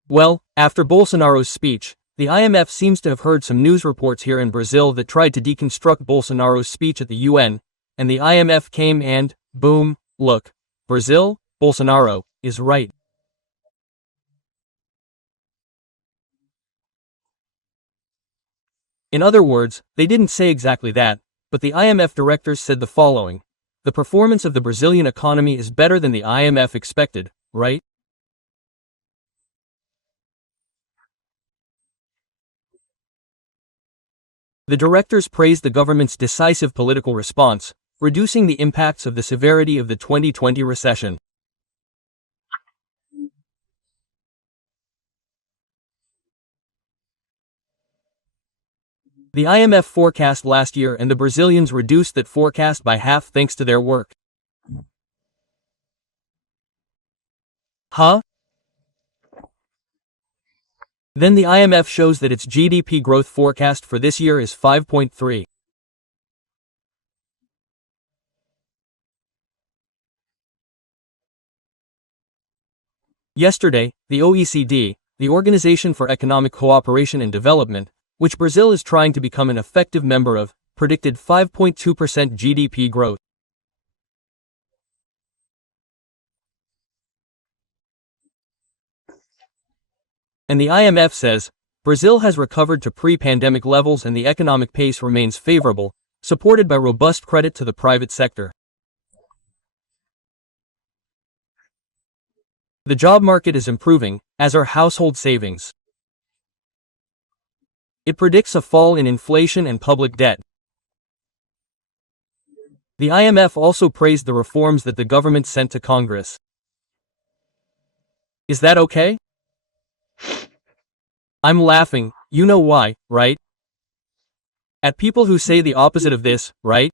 Well, after Bolsonaro's speech, the IMF seems to have heard some news reports here in Brazil that tried to deconstruct Bolsonaro's speech at the UN, and the IMF came and, boom, look, Brazil, Bolsonaro, is right. In other words, they didn't say exactly that, but the IMF directors said the following. The performance of the Brazilian economy is better than the IMF expected, right? The directors praised the government's decisive political response, reducing the impacts of the severity of the 2020 recession. The IMF forecast last year and the Brazilians reduced that forecast by half thanks to their work. Huh? Then the IMF shows that its GDP growth forecast for this year is 5.3. Yesterday, the OECD, the Organization for Economic Cooperation and Development, which Brazil is trying to become an effective member of, predicted 5.2% GDP growth. And the IMF says, Brazil has recovered to pre-pandemic levels and the economic pace remains favorable, supported by robust credit to the private sector. The job market is improving, as are household savings. It predicts a fall in inflation and public debt. The IMF also praised the reforms that the government sent to Congress. Is that okay? I'm laughing, you know why, right? At people who say the opposite of this, right?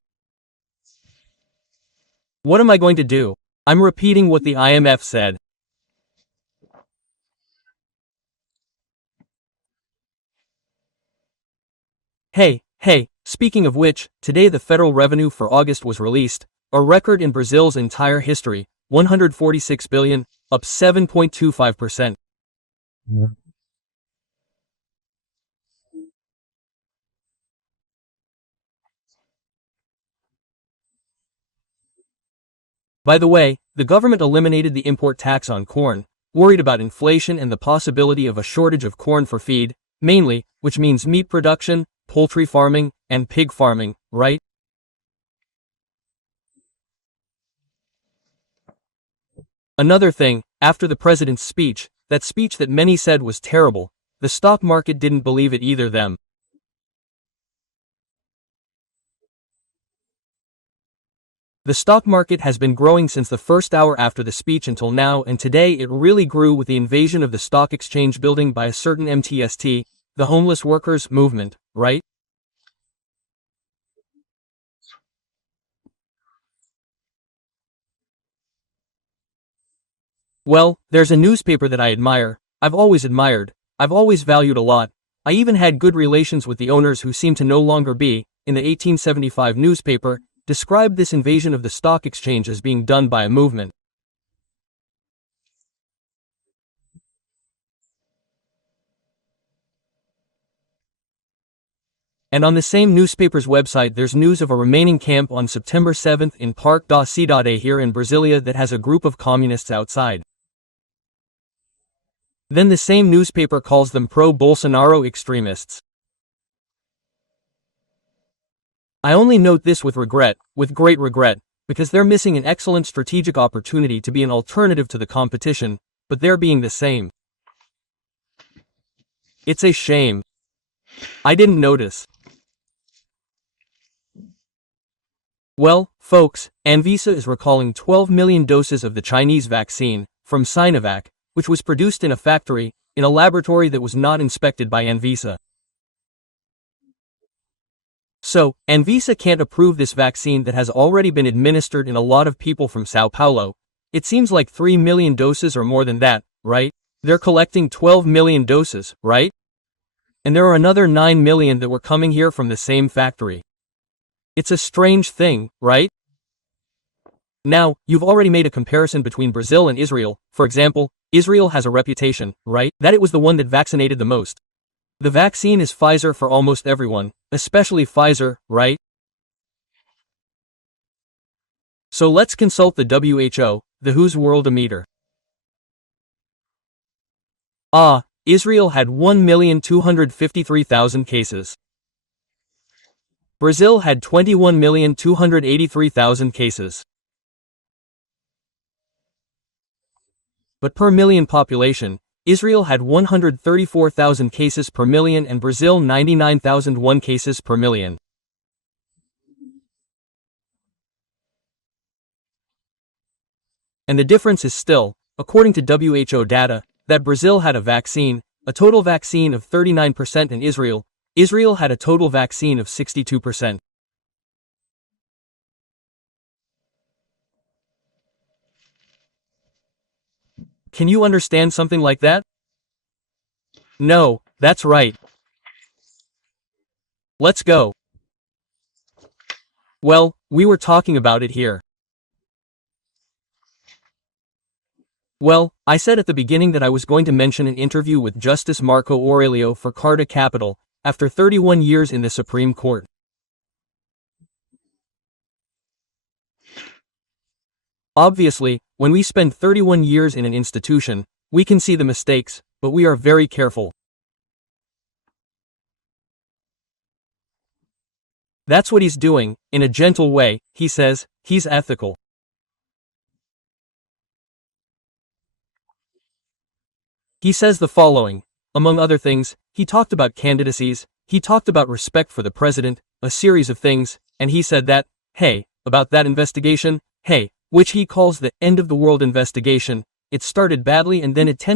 What am I going to do? I'm repeating what the IMF said. Hey, speaking of which, today the federal revenue for August was released, a record in Brazil's entire history, 146 billion, up 7.25%. By the way, the government eliminated the import tax on corn, worried about inflation and the possibility of a shortage of corn for feed, mainly, which means meat production, poultry farming, and pig farming, right? Another thing, after the president's speech, that speech that many said was terrible, the stock market didn't believe it either them. The stock market has been growing since the first hour after the speech until now, and today it really grew with the invasion of the stock exchange building by a certain MTST, the homeless workers movement, right? Well, there's a newspaper that I admire, I've always admired, I've always valued a lot. I even had good relations with the owners who seem to no longer be, in the 1875 newspaper, described this invasion of the stock exchange as being done by a movement. And on the same newspaper's website there's news of a remaining camp on September 7th in Parque da Cidade here in Brasilia that has a group of communists outside. Then the same newspaper calls them pro-Bolsonaro extremists. I only note this with regret, with great regret, because they're missing an excellent strategic opportunity to be an alternative to the competition, but they're being the same. It's a shame. I didn't notice. Well, folks, Anvisa is recalling 12 million doses of the Chinese vaccine, from Sinovac, which was produced in a factory, in a laboratory that was not inspected by Anvisa. So, Anvisa can't approve this vaccine that has already been administered in a lot of people from Sao Paulo. It seems like 3 million doses or more than that, right? They're collecting 12 million doses, right? And there are another 9 million that were coming here from the same factory. It's a strange thing, right? Now, you've already made a comparison between Brazil and Israel. For example, Israel has a reputation, right, that it was the one that vaccinated the most. The vaccine is Pfizer for almost everyone, especially Pfizer, right? So let's consult the WHO, the WHO's Worldometer. Israel had 1,253,000 cases. Brazil had 21,283,000 cases. But per million population, Israel had 134,000 cases per million and Brazil 99,001 cases per million. And the difference is still, according to WHO data, that Brazil had a total vaccine of 39% and Israel had a total vaccine of 62%. Can you understand something like that? No, that's right. Let's go. Well, we were talking about it here. Well, I said at the beginning that I was going to mention an interview with Justice Marco Aurelio for Carta Capital, after 31 years in the Supreme Court. Obviously, when we spend 31 years in an institution, we can see the mistakes, but we are very careful. That's what he's doing, in a gentle way, he says, he's ethical. He says the following, among other things, he talked about candidacies, he talked about respect for the president, a series of things, and he said that, hey, about that investigation, hey, which he calls the end of the world investigation, it started badly and then it tended